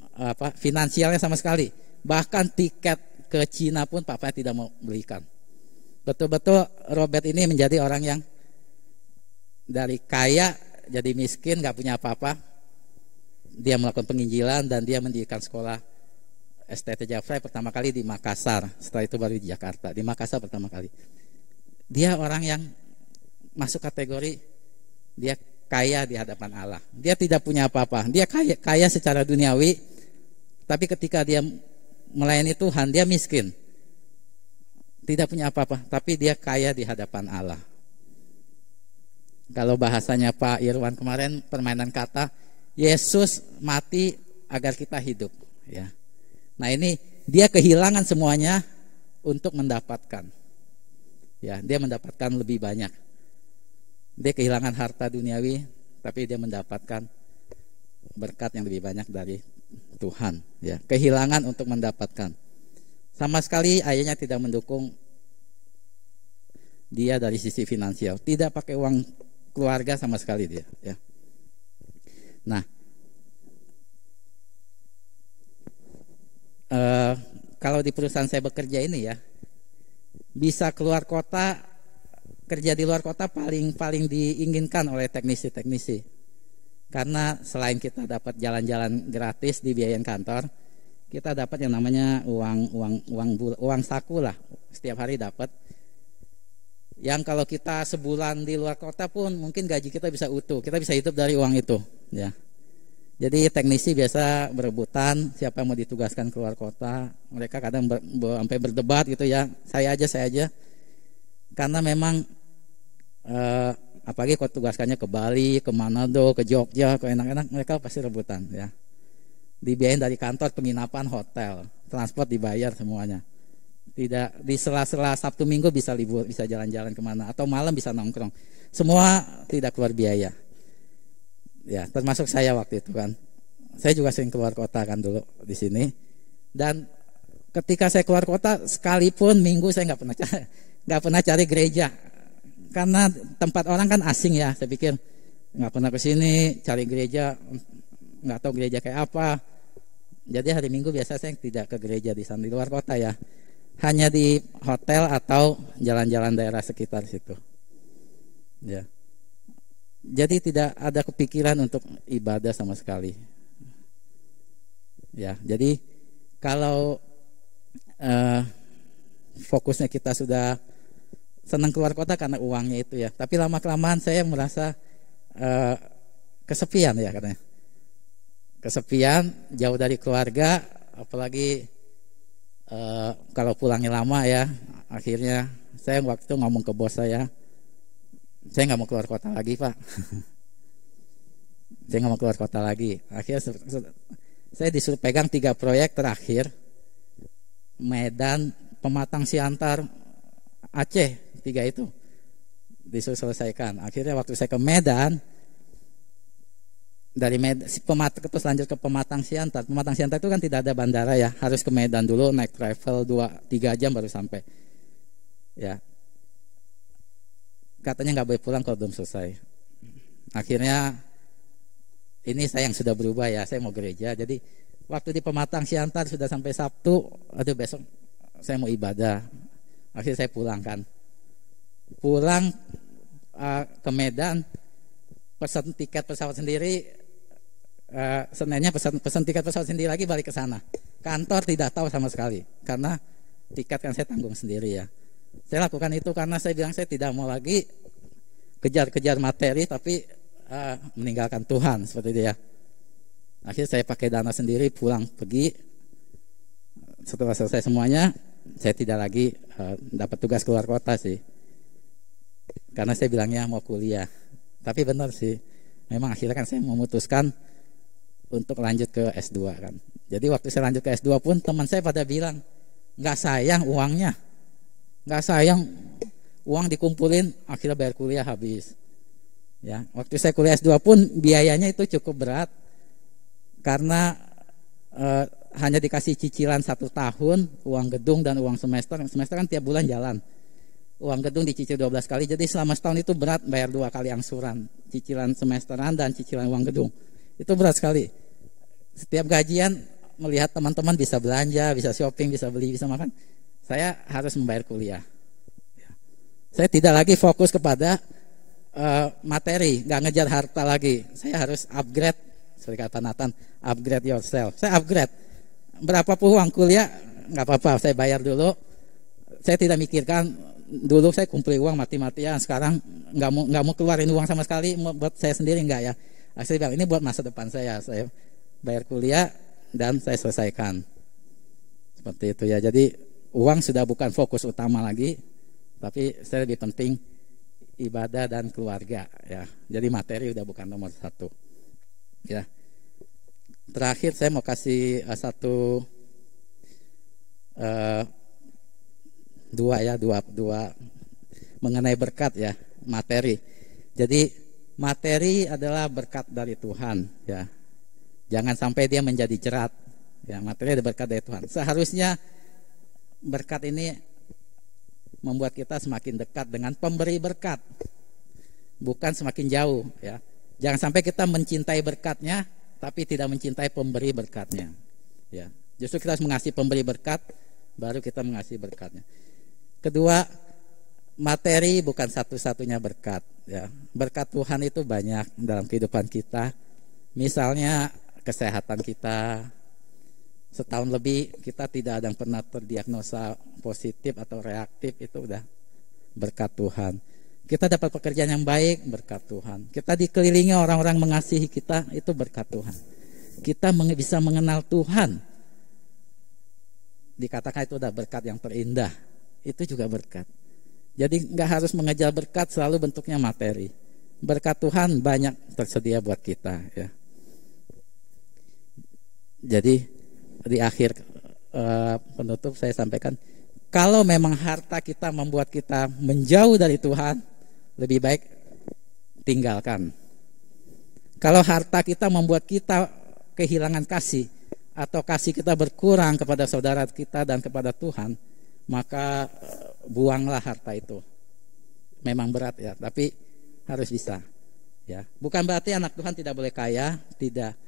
finansialnya sama sekali. Bahkan tiket ke Cina pun papanya tidak mau belikan. Betul-betul Robert ini menjadi orang yang dari kaya jadi miskin, gak punya apa-apa. Dia melakukan penginjilan dan dia mendirikan sekolah STT Jeffrey pertama kali di Makassar. Setelah itu baru di Jakarta. Di Makassar pertama kali. Dia orang yang masuk kategori dia kaya di hadapan Allah. Dia tidak punya apa-apa. Dia kaya secara duniawi, tapi ketika dia melayani Tuhan, dia miskin. Tidak punya apa-apa, tapi dia kaya di hadapan Allah. Kalau bahasanya Pak Irwan kemarin, permainan kata, Yesus mati agar kita hidup. Ya. Nah, ini dia kehilangan semuanya untuk mendapatkan. Ya, dia mendapatkan lebih banyak. Dia kehilangan harta duniawi, tapi dia mendapatkan berkat yang lebih banyak dari Tuhan. Ya, kehilangan untuk mendapatkan. Sama sekali ayahnya tidak mendukung dia dari sisi finansial, tidak pakai uang keluarga sama sekali dia. Ya. Nah, kalau di perusahaan saya bekerja ini ya, bisa keluar kota. Kerja di luar kota paling diinginkan oleh teknisi-teknisi. Karena selain kita dapat jalan-jalan gratis dibiayain kantor, kita dapat yang namanya uang saku lah, setiap hari dapat. Yang kalau kita sebulan di luar kota pun mungkin gaji kita bisa utuh, kita bisa hidup dari uang itu, ya. Jadi teknisi biasa berebutan siapa yang mau ditugaskan keluar kota. Mereka kadang sampai berdebat gitu ya, saya aja. Karena memang apalagi kalau tugaskannya ke Bali, ke Manado, ke Jogja, ke enak-enak, mereka pasti rebutan ya. Dibiayain dari kantor, penginapan, hotel, transport dibayar semuanya. Tidak di sela-sela Sabtu Minggu bisa libur, bisa jalan-jalan kemana, atau malam bisa nongkrong. Semua tidak keluar biaya. Ya, termasuk saya waktu itu kan. Saya juga sering keluar kota kan dulu di sini. Dan ketika saya keluar kota, sekalipun minggu saya nggak pernah cari gereja, karena tempat orang kan asing ya. Saya pikir nggak pernah ke sini cari gereja, nggak tahu gereja kayak apa. Jadi hari Minggu biasa saya tidak ke gereja di sana, di luar kota ya, hanya di hotel atau jalan-jalan daerah sekitar situ. Ya, jadi tidak ada kepikiran untuk ibadah sama sekali. Ya, jadi kalau fokusnya kita sudah senang keluar kota karena uangnya itu ya. Tapi lama-kelamaan saya merasa kesepian ya katanya. Kesepian, jauh dari keluarga, apalagi kalau pulangnya lama ya. Akhirnya saya waktu itu ngomong ke bos saya nggak mau keluar kota lagi Pak. Saya nggak mau keluar kota lagi. Akhirnya saya disuruh pegang 3 proyek terakhir. Medan, Pematang Siantar, Aceh, 3 itu disuruh selesaikan. Akhirnya waktu saya ke Medan, dari Medan terus lanjut ke Pematang Siantar. Pematang Siantar itu kan tidak ada bandara ya, harus ke Medan dulu naik travel 2-3 jam baru sampai. Ya, katanya nggak boleh pulang kalau belum selesai. Akhirnya ini saya yang sudah berubah ya, saya mau gereja. Jadi waktu di Pematang Siantar sudah sampai Sabtu, aduh besok saya mau ibadah. Akhirnya saya pulang kan. Pulang ke Medan, pesan tiket pesawat sendiri, Seninnya pesan tiket pesawat sendiri lagi, balik ke sana. Kantor tidak tahu sama sekali, karena tiket kan saya tanggung sendiri ya. Saya lakukan itu karena saya bilang saya tidak mau lagi kejar-kejar materi, tapi meninggalkan Tuhan, seperti itu ya. Akhirnya saya pakai dana sendiri, pulang pergi. Setelah selesai semuanya, saya tidak lagi dapat tugas keluar kota sih, karena saya bilangnya mau kuliah. Tapi benar sih, memang akhirnya kan saya memutuskan untuk lanjut ke S2 kan. Jadi waktu saya lanjut ke S2 pun teman saya pada bilang, nggak sayang uangnya, nggak sayang uang dikumpulin, akhirnya bayar kuliah habis. Ya, waktu saya kuliah S2 pun biayanya itu cukup berat, karena hanya dikasih cicilan 1 tahun, uang gedung dan uang semester. Semester kan tiap bulan jalan. Uang gedung dicicil 12 kali, jadi selama setahun itu berat, bayar 2 kali angsuran, cicilan semesteran dan cicilan uang gedung. Itu berat sekali. Setiap gajian melihat teman-teman bisa belanja, bisa shopping, bisa beli, bisa makan, saya harus membayar kuliah. Saya tidak lagi fokus kepada materi, nggak ngejar harta lagi. Saya harus upgrade, seperti kata Nathan, upgrade yourself. Saya upgrade. Berapapun uang kuliah, nggak apa-apa, saya bayar dulu. Saya tidak mikirkan, dulu saya kumpulin uang mati-matian, sekarang nggak mau keluarin uang sama sekali buat saya sendiri, nggak ya. Saya bilang ini buat masa depan saya bayar kuliah dan saya selesaikan. Seperti itu ya. Jadi uang sudah bukan fokus utama lagi, tapi saya lebih penting ibadah dan keluarga ya. Jadi materi udah bukan nomor 1 ya. Terakhir saya mau kasih dua mengenai berkat ya, materi. Jadi materi adalah berkat dari Tuhan ya. Jangan sampai dia menjadi jerat ya. Materi adalah berkat dari Tuhan. Seharusnya berkat ini membuat kita semakin dekat dengan pemberi berkat, bukan semakin jauh ya. Jangan sampai kita mencintai berkatnya tapi tidak mencintai pemberi berkatnya ya. Justru kita harus mengasihi pemberi berkat, baru kita mengasihi berkatnya. Kedua, materi bukan satu-satunya berkat ya. Berkat Tuhan itu banyak dalam kehidupan kita. Misalnya kesehatan kita, setahun lebih kita tidak ada yang pernah terdiagnosa positif atau reaktif, itu udah berkat Tuhan. Kita dapat pekerjaan yang baik, berkat Tuhan. Kita dikelilingi orang-orang mengasihi kita, itu berkat Tuhan. Kita bisa mengenal Tuhan, dikatakan itu udah berkat yang terindah, itu juga berkat. Jadi nggak harus mengejar berkat selalu bentuknya materi. Berkat Tuhan banyak tersedia buat kita ya. Jadi di akhir penutup saya sampaikan, kalau memang harta kita membuat kita menjauh dari Tuhan, lebih baik tinggalkan. Kalau harta kita membuat kita kehilangan kasih, atau kasih kita berkurang kepada saudara kita dan kepada Tuhan, maka buanglah harta itu. Memang berat ya, tapi harus bisa ya. Bukan berarti anak Tuhan tidak boleh kaya, tidak.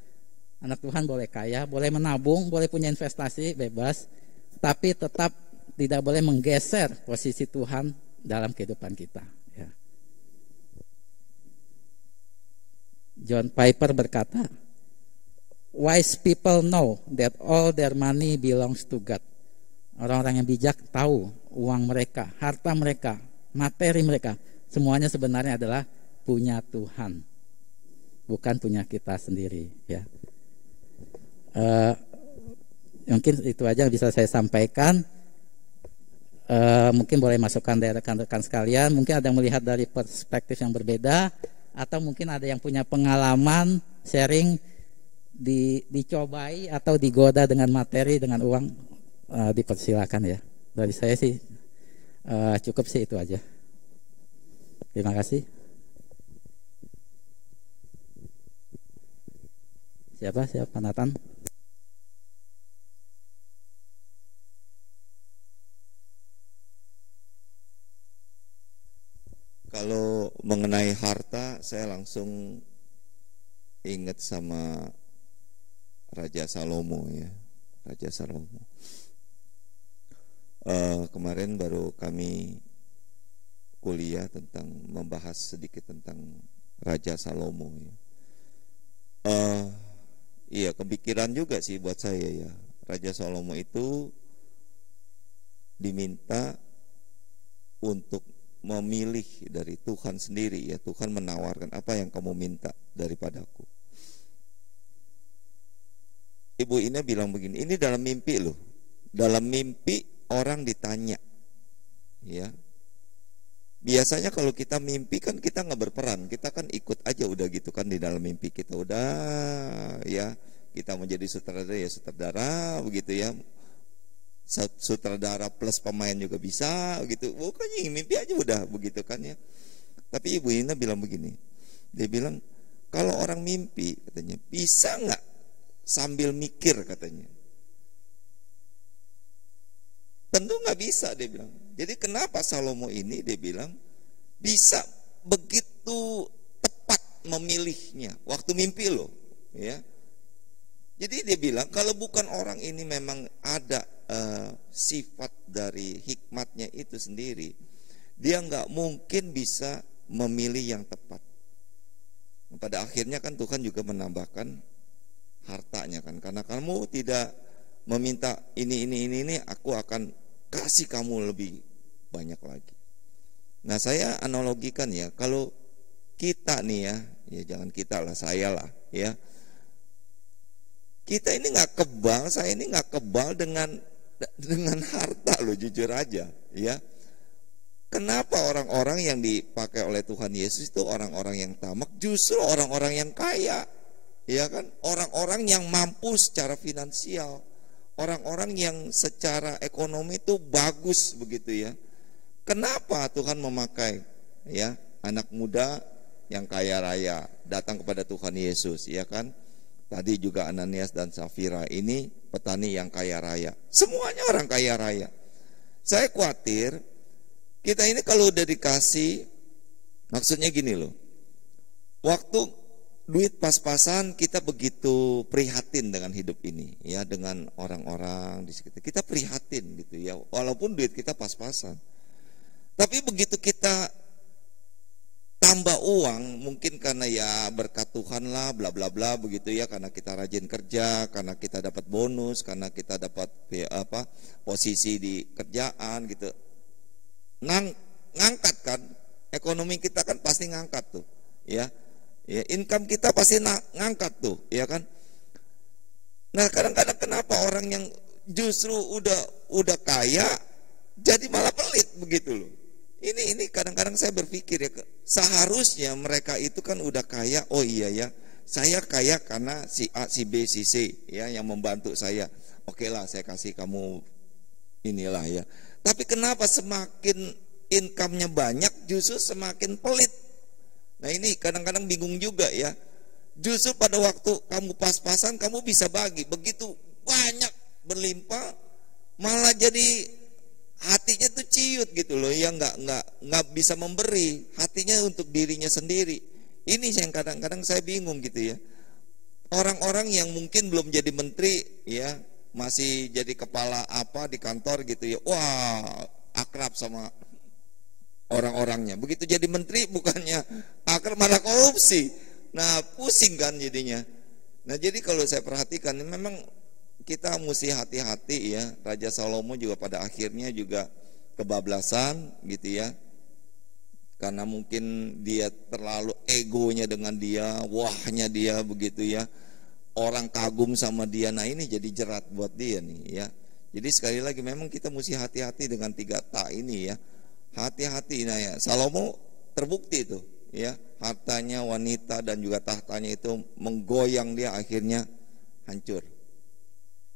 Anak Tuhan boleh kaya, boleh menabung, boleh punya investasi, bebas, tapi tetap tidak boleh menggeser posisi Tuhan dalam kehidupan kita ya. John Piper berkata, wise people know that all their money belongs to God. Orang-orang yang bijak tahu uang mereka, harta mereka, materi mereka, semuanya sebenarnya adalah punya Tuhan, bukan punya kita sendiri ya. Mungkin itu aja yang bisa saya sampaikan. Mungkin boleh masukkan dari rekan-rekan sekalian. Mungkin ada yang melihat dari perspektif yang berbeda, atau mungkin ada yang punya pengalaman sharing, dicobai atau digoda dengan materi, dengan uang, dipersilakan ya. Dari saya sih cukup sih itu aja. Terima kasih. Siapa Nathan? Kalau mengenai harta, saya langsung ingat sama Raja Salomo ya, Raja Salomo. Kemarin baru kami kuliah tentang membahas sedikit tentang Raja Salomo ya. Iya, kepikiran juga sih buat saya ya. Raja Salomo itu diminta untuk memilih dari Tuhan sendiri ya. Tuhan menawarkan, apa yang kamu minta daripadaku. Ibu Ina bilang begini, ini dalam mimpi loh. Dalam mimpi orang ditanya. Ya. Biasanya kalau kita mimpi kan kita nggak berperan, kita kan ikut aja udah gitu kan di dalam mimpi kita udah ya, kita menjadi sutradara ya sutradara begitu ya. Sutradara plus pemain juga bisa gitu. Pokoknya mimpi aja udah begitu kan ya. Tapi Ibu Ina bilang begini. Dia bilang kalau orang mimpi katanya bisa nggak sambil mikir katanya. Tentu nggak bisa dia bilang. Jadi kenapa Salomo ini dia bilang bisa begitu tepat memilihnya waktu mimpi loh ya. Jadi dia bilang kalau bukan orang ini memang ada sifat dari hikmatnya itu sendiri, dia nggak mungkin bisa memilih yang tepat. Pada akhirnya kan Tuhan juga menambahkan hartanya kan, karena kamu tidak meminta ini, aku akan kasih kamu lebih banyak lagi. Nah saya analogikan ya, kalau kita nih ya jangan kita lah, saya lah ya. Kita ini nggak kebal, saya ini nggak kebal dengan harta loh, jujur aja ya. Kenapa orang-orang yang dipakai oleh Tuhan Yesus itu orang-orang yang tamak, justru orang-orang yang kaya, ya kan? Orang-orang yang mampu secara finansial, orang-orang yang secara ekonomi itu bagus begitu ya. Kenapa Tuhan memakai ya anak muda yang kaya raya datang kepada Tuhan Yesus, ya kan? Tadi juga Ananias dan Safira ini petani yang kaya raya. Semuanya orang kaya raya. Saya khawatir kita ini kalau udah dikasih, maksudnya gini loh. Waktu duit pas-pasan kita begitu prihatin dengan hidup ini ya, dengan orang-orang di sekitar. Kita prihatin gitu ya, walaupun duit kita pas-pasan. Tapi begitu kita tambah uang, mungkin karena ya berkat Tuhan lah, bla bla bla begitu ya, karena kita rajin kerja, karena kita dapat bonus, karena kita dapat posisi di kerjaan gitu, ngangkat kan, ekonomi kita kan pasti ngangkat tuh, ya income kita pasti ngangkat tuh, ya kan. Nah kadang-kadang kenapa orang yang justru udah kaya jadi malah pelit begitu loh. Ini kadang-kadang saya berpikir ya, seharusnya mereka itu kan udah kaya, oh iya ya, saya kaya karena si A, si B, si C ya yang membantu saya. Oke lah, saya kasih kamu inilah ya. Tapi kenapa semakin income-nya banyak justru semakin pelit? Nah ini kadang-kadang bingung juga ya. Justru pada waktu kamu pas-pasan kamu bisa bagi, begitu banyak berlimpah malah jadi hatinya tuh ciut gitu loh, ya nggak bisa memberi hatinya untuk dirinya sendiri. Ini yang kadang-kadang saya bingung gitu ya. Orang-orang yang mungkin belum jadi menteri ya, masih jadi kepala apa di kantor gitu ya, wah akrab sama orang-orangnya. Begitu jadi menteri bukannya akrab malah korupsi. Nah pusing kan jadinya. Nah jadi kalau saya perhatikan memang kita mesti hati-hati ya. Raja Salomo juga pada akhirnya juga kebablasan gitu ya. Karena mungkin dia terlalu egonya dengan dia, wahnya dia begitu ya. Orang kagum sama dia. Nah ini jadi jerat buat dia nih ya. Jadi sekali lagi memang kita mesti hati-hati dengan 3 tak ini ya. Hati-hati. Nah ya, Salomo terbukti itu ya. Hartanya, wanita dan juga tahtanya itu menggoyang dia, akhirnya hancur.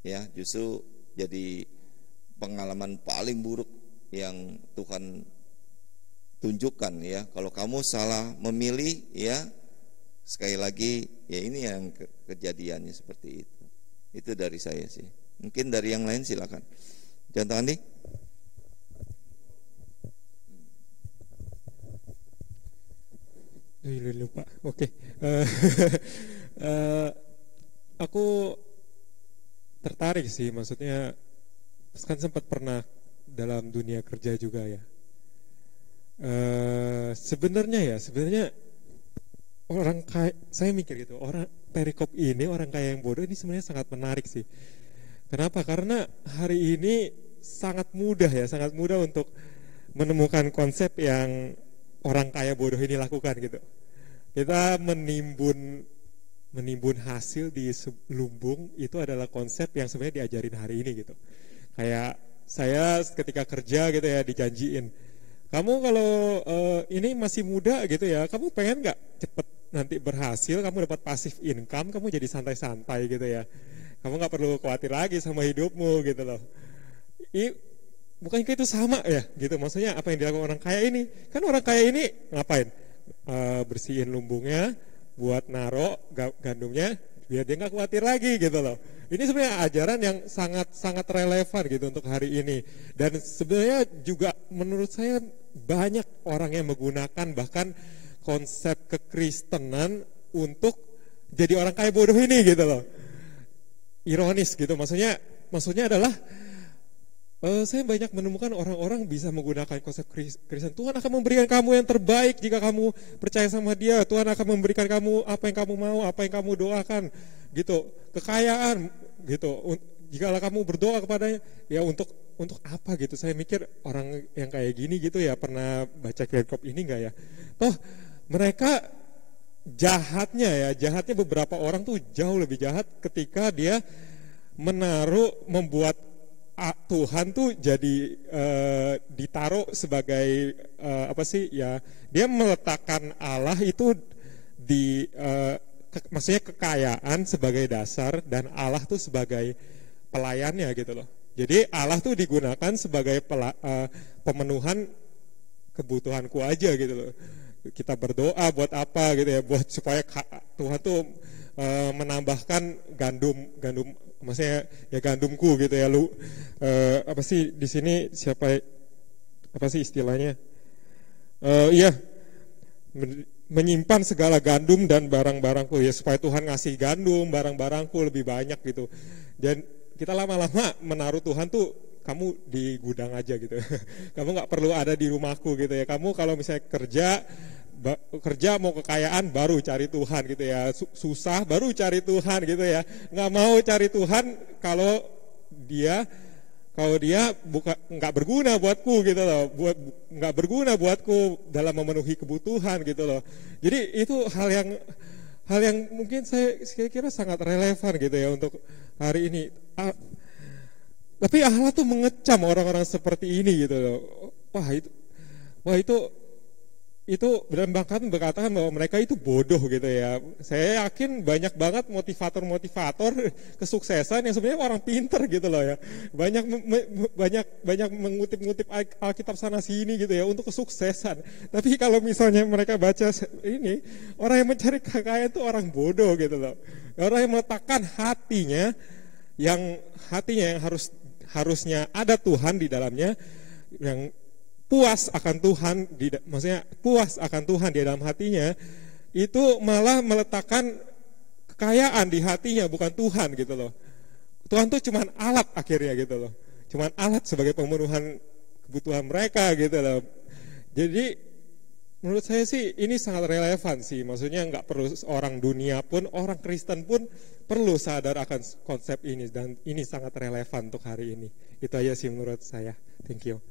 Ya, justru jadi pengalaman paling buruk yang Tuhan tunjukkan ya. Kalau kamu salah memilih ya, sekali lagi ya ini yang kejadiannya seperti itu. Itu dari saya sih. Mungkin dari yang lain silakan. Contoh Andi. Lupa. Oke. Aku tertarik sih, maksudnya kan sempat pernah dalam dunia kerja juga ya. Sebenarnya orang kaya, saya mikir gitu, orang perikop ini, orang kaya yang bodoh ini sebenarnya sangat menarik sih. Kenapa? Karena hari ini sangat mudah untuk menemukan konsep yang orang kaya bodoh ini lakukan gitu. Kita menimbun hasil di lumbung itu adalah konsep yang sebenarnya diajarin hari ini gitu. Kayak saya ketika kerja gitu ya, dijanjiin, kamu kalau ini masih muda gitu ya, kamu pengen nggak cepet nanti berhasil, kamu dapat passive income, kamu jadi santai-santai gitu ya, kamu nggak perlu khawatir lagi sama hidupmu gitu loh. Bukankah itu sama ya gitu, maksudnya apa yang dilakukan orang kaya ini? Kan orang kaya ini ngapain? Bersihin lumbungnya buat naro gandumnya biar dia nggak khawatir lagi gitu loh. Ini sebenarnya ajaran yang sangat relevan gitu untuk hari ini. Dan sebenarnya juga menurut saya banyak orang yang menggunakan bahkan konsep kekristenan untuk jadi orang kaya bodoh ini gitu loh. Ironis gitu, maksudnya adalah saya banyak menemukan orang-orang bisa menggunakan konsep Kristen. Tuhan akan memberikan kamu yang terbaik jika kamu percaya sama Dia. Tuhan akan memberikan kamu apa yang kamu mau, apa yang kamu doakan, gitu. Kekayaan, gitu. Jikalau kamu berdoa kepadanya, ya untuk apa gitu? Saya mikir orang yang kayak gini gitu ya, pernah baca perikop ini enggak ya? Toh mereka jahatnya beberapa orang tuh jauh lebih jahat ketika dia membuat Tuhan tuh jadi ditaruh sebagai dia meletakkan Allah itu di maksudnya kekayaan sebagai dasar dan Allah tuh sebagai pelayannya gitu loh. Jadi Allah tuh digunakan sebagai pemenuhan kebutuhanku aja gitu loh. Kita berdoa buat apa gitu ya, buat supaya Tuhan tuh menambahkan gandum maksudnya ya gandumku gitu ya, di sini istilahnya menyimpan segala gandum dan barang-barangku ya, supaya Tuhan ngasih gandum barang-barangku lebih banyak gitu. Dan kita lama-lama menaruh Tuhan tuh, kamu di gudang aja gitu. Kamu nggak perlu ada di rumahku gitu ya. Kamu kalau misalnya kerja mau kekayaan baru cari Tuhan gitu ya, susah baru cari Tuhan gitu ya, nggak mau cari Tuhan kalau dia nggak berguna buatku gitu loh, nggak berguna buatku dalam memenuhi kebutuhan gitu loh. Jadi itu hal yang mungkin saya kira sangat relevan gitu ya untuk hari ini. Tapi Allah tuh mengecam orang-orang seperti ini gitu loh. Wah itu dan bahkan berkatakan bahwa mereka itu bodoh gitu ya. Saya yakin banyak banget motivator kesuksesan yang sebenarnya orang pinter gitu loh ya. Banyak mengutip-ngutip Alkitab sana sini gitu ya untuk kesuksesan. Tapi kalau misalnya mereka baca ini, orang yang mencari kekayaan itu orang bodoh gitu loh. Orang yang meletakkan hatinya yang harusnya ada Tuhan di dalamnya, yang puas akan Tuhan di dalam hatinya, itu malah meletakkan kekayaan di hatinya, bukan Tuhan gitu loh. Tuhan tuh cuman alat akhirnya gitu loh, cuman alat sebagai pemenuhan kebutuhan mereka gitu loh. Jadi menurut saya sih ini sangat relevan sih, maksudnya nggak perlu orang dunia pun, orang Kristen pun perlu sadar akan konsep ini, dan ini sangat relevan untuk hari ini. Itu aja sih menurut saya. Thank you.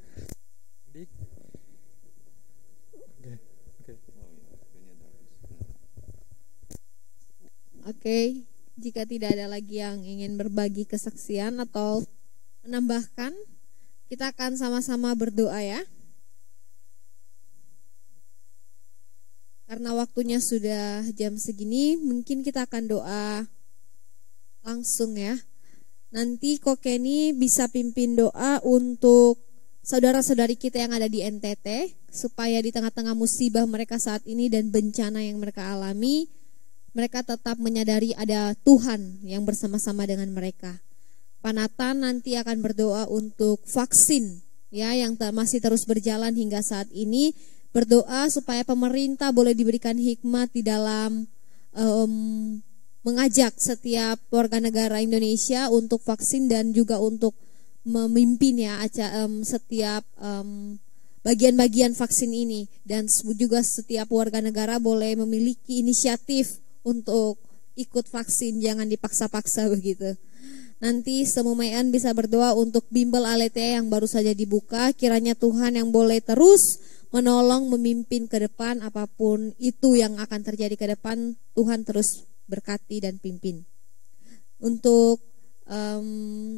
Oke, jika tidak ada lagi yang ingin berbagi kesaksian atau menambahkan, kita akan sama-sama berdoa ya. Karena waktunya sudah jam segini, mungkin kita akan doa langsung ya. Nanti Kok Kenny bisa pimpin doa untuk saudara-saudari kita yang ada di NTT, supaya di tengah-tengah musibah mereka saat ini dan bencana yang mereka alami, mereka tetap menyadari ada Tuhan yang bersama-sama dengan mereka. Pak Nathan nanti akan berdoa untuk vaksin ya yang masih terus berjalan hingga saat ini. Berdoa supaya pemerintah boleh diberikan hikmat di dalam mengajak setiap warga negara Indonesia untuk vaksin dan juga untuk memimpin ya setiap bagian-bagian vaksin ini, dan juga setiap warga negara boleh memiliki inisiatif untuk ikut vaksin, jangan dipaksa-paksa begitu. Nanti semuanya bisa berdoa untuk bimbel Aletheia yang baru saja dibuka, kiranya Tuhan yang boleh terus menolong memimpin ke depan, apapun itu yang akan terjadi ke depan, Tuhan terus berkati dan pimpin. Untuk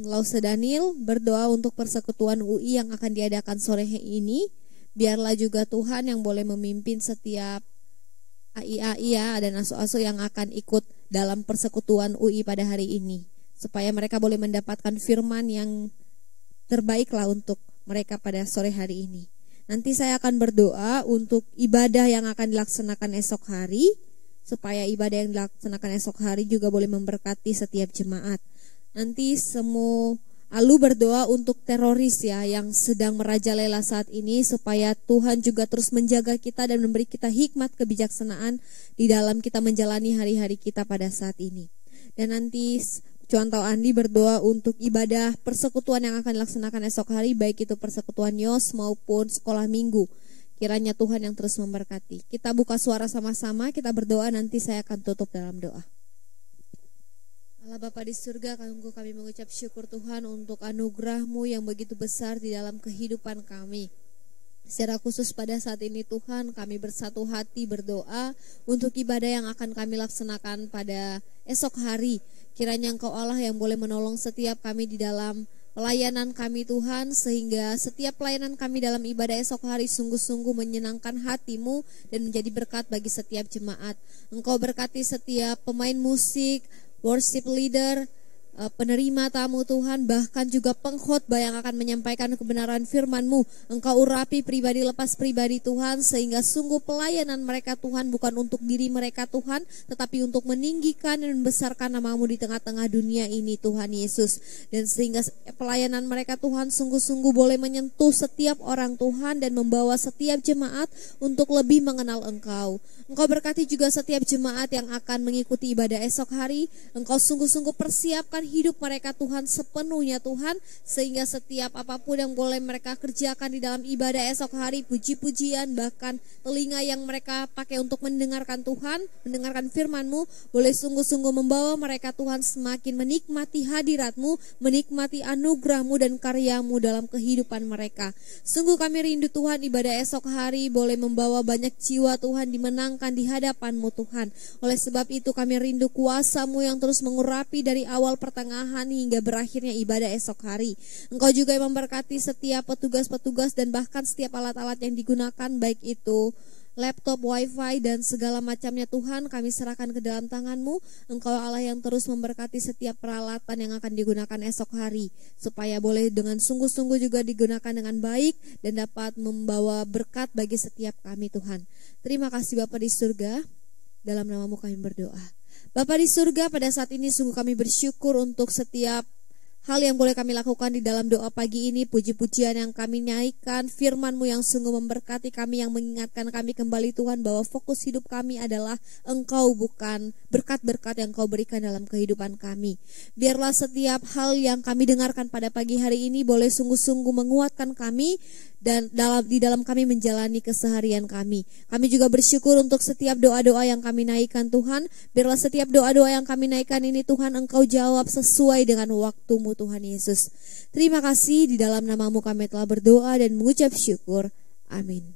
Lause Daniel berdoa untuk persekutuan UI yang akan diadakan sore ini. Biarlah juga Tuhan yang boleh memimpin setiap AI ya dan asu-asu yang akan ikut dalam persekutuan UI pada hari ini, supaya mereka boleh mendapatkan firman yang terbaik lah untuk mereka pada sore hari ini. Nanti saya akan berdoa untuk ibadah yang akan dilaksanakan esok hari, supaya ibadah yang dilaksanakan esok hari juga boleh memberkati setiap jemaat. Nanti semua Alu berdoa untuk teroris ya yang sedang merajalela saat ini, supaya Tuhan juga terus menjaga kita dan memberi kita hikmat kebijaksanaan di dalam kita menjalani hari-hari kita pada saat ini. Dan nanti Contoh Andi berdoa untuk ibadah persekutuan yang akan dilaksanakan esok hari, baik itu persekutuan Yos maupun sekolah minggu. Kiranya Tuhan yang terus memberkati. Kita buka suara sama-sama, kita berdoa, nanti saya akan tutup dalam doa. Allah Bapa di surga, kami mengucap syukur Tuhan untuk anugerah-Mu yang begitu besar di dalam kehidupan kami. Secara khusus pada saat ini Tuhan, kami bersatu hati berdoa untuk ibadah yang akan kami laksanakan pada esok hari. Kiranya Engkau Allah yang boleh menolong setiap kami di dalam pelayanan kami Tuhan, sehingga setiap pelayanan kami dalam ibadah esok hari sungguh-sungguh menyenangkan hati-Mu dan menjadi berkat bagi setiap jemaat. Engkau berkati setiap pemain musik, worship leader, penerima tamu Tuhan, bahkan juga pengkhotbah yang akan menyampaikan kebenaran firman-Mu. Engkau urapi pribadi lepas pribadi Tuhan, sehingga sungguh pelayanan mereka Tuhan bukan untuk diri mereka Tuhan, tetapi untuk meninggikan dan membesarkan nama-Mu di tengah-tengah dunia ini Tuhan Yesus. Dan sehingga pelayanan mereka Tuhan sungguh-sungguh boleh menyentuh setiap orang Tuhan dan membawa setiap jemaat untuk lebih mengenal Engkau. Engkau berkati juga setiap jemaat yang akan mengikuti ibadah esok hari. Engkau sungguh-sungguh persiapkan hidup mereka Tuhan sepenuhnya Tuhan, sehingga setiap apapun yang boleh mereka kerjakan di dalam ibadah esok hari, puji-pujian, bahkan telinga yang mereka pakai untuk mendengarkan Tuhan, mendengarkan firman-Mu, boleh sungguh-sungguh membawa mereka Tuhan semakin menikmati hadirat-Mu, menikmati anugerah-Mu dan karya-Mu dalam kehidupan mereka. Sungguh kami rindu Tuhan, ibadah esok hari boleh membawa banyak jiwa Tuhan dimenangkan di hadapan-Mu Tuhan. Oleh sebab itu kami rindu kuasa-Mu yang terus mengurapi dari awal pertengahan hingga berakhirnya ibadah esok hari. Engkau juga yang memberkati setiap petugas-petugas dan bahkan setiap alat-alat yang digunakan, baik itu laptop, wifi, dan segala macamnya Tuhan, kami serahkan ke dalam tangan-Mu. Engkau Allah yang terus memberkati setiap peralatan yang akan digunakan esok hari, supaya boleh dengan sungguh-sungguh juga digunakan dengan baik dan dapat membawa berkat bagi setiap kami Tuhan. Terima kasih Bapa di surga, dalam nama-Mu kami berdoa. Bapa di surga, pada saat ini sungguh kami bersyukur untuk setiap hal yang boleh kami lakukan di dalam doa pagi ini, puji-pujian yang kami naikkan, firman-Mu yang sungguh memberkati kami, yang mengingatkan kami kembali Tuhan bahwa fokus hidup kami adalah Engkau, bukan berkat-berkat yang Kau berikan dalam kehidupan kami. Biarlah setiap hal yang kami dengarkan pada pagi hari ini boleh sungguh-sungguh menguatkan kami dan di dalam kami menjalani keseharian kami. Kami juga bersyukur untuk setiap doa-doa yang kami naikkan Tuhan. Biarlah setiap doa-doa yang kami naikkan ini Tuhan, Engkau jawab sesuai dengan waktu-Mu Tuhan Yesus. Terima kasih, di dalam nama-Mu kami telah berdoa dan mengucap syukur. Amin.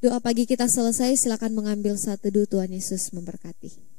Doa pagi kita selesai, silakan mengambil satu teduh. Tuhan Yesus memberkati.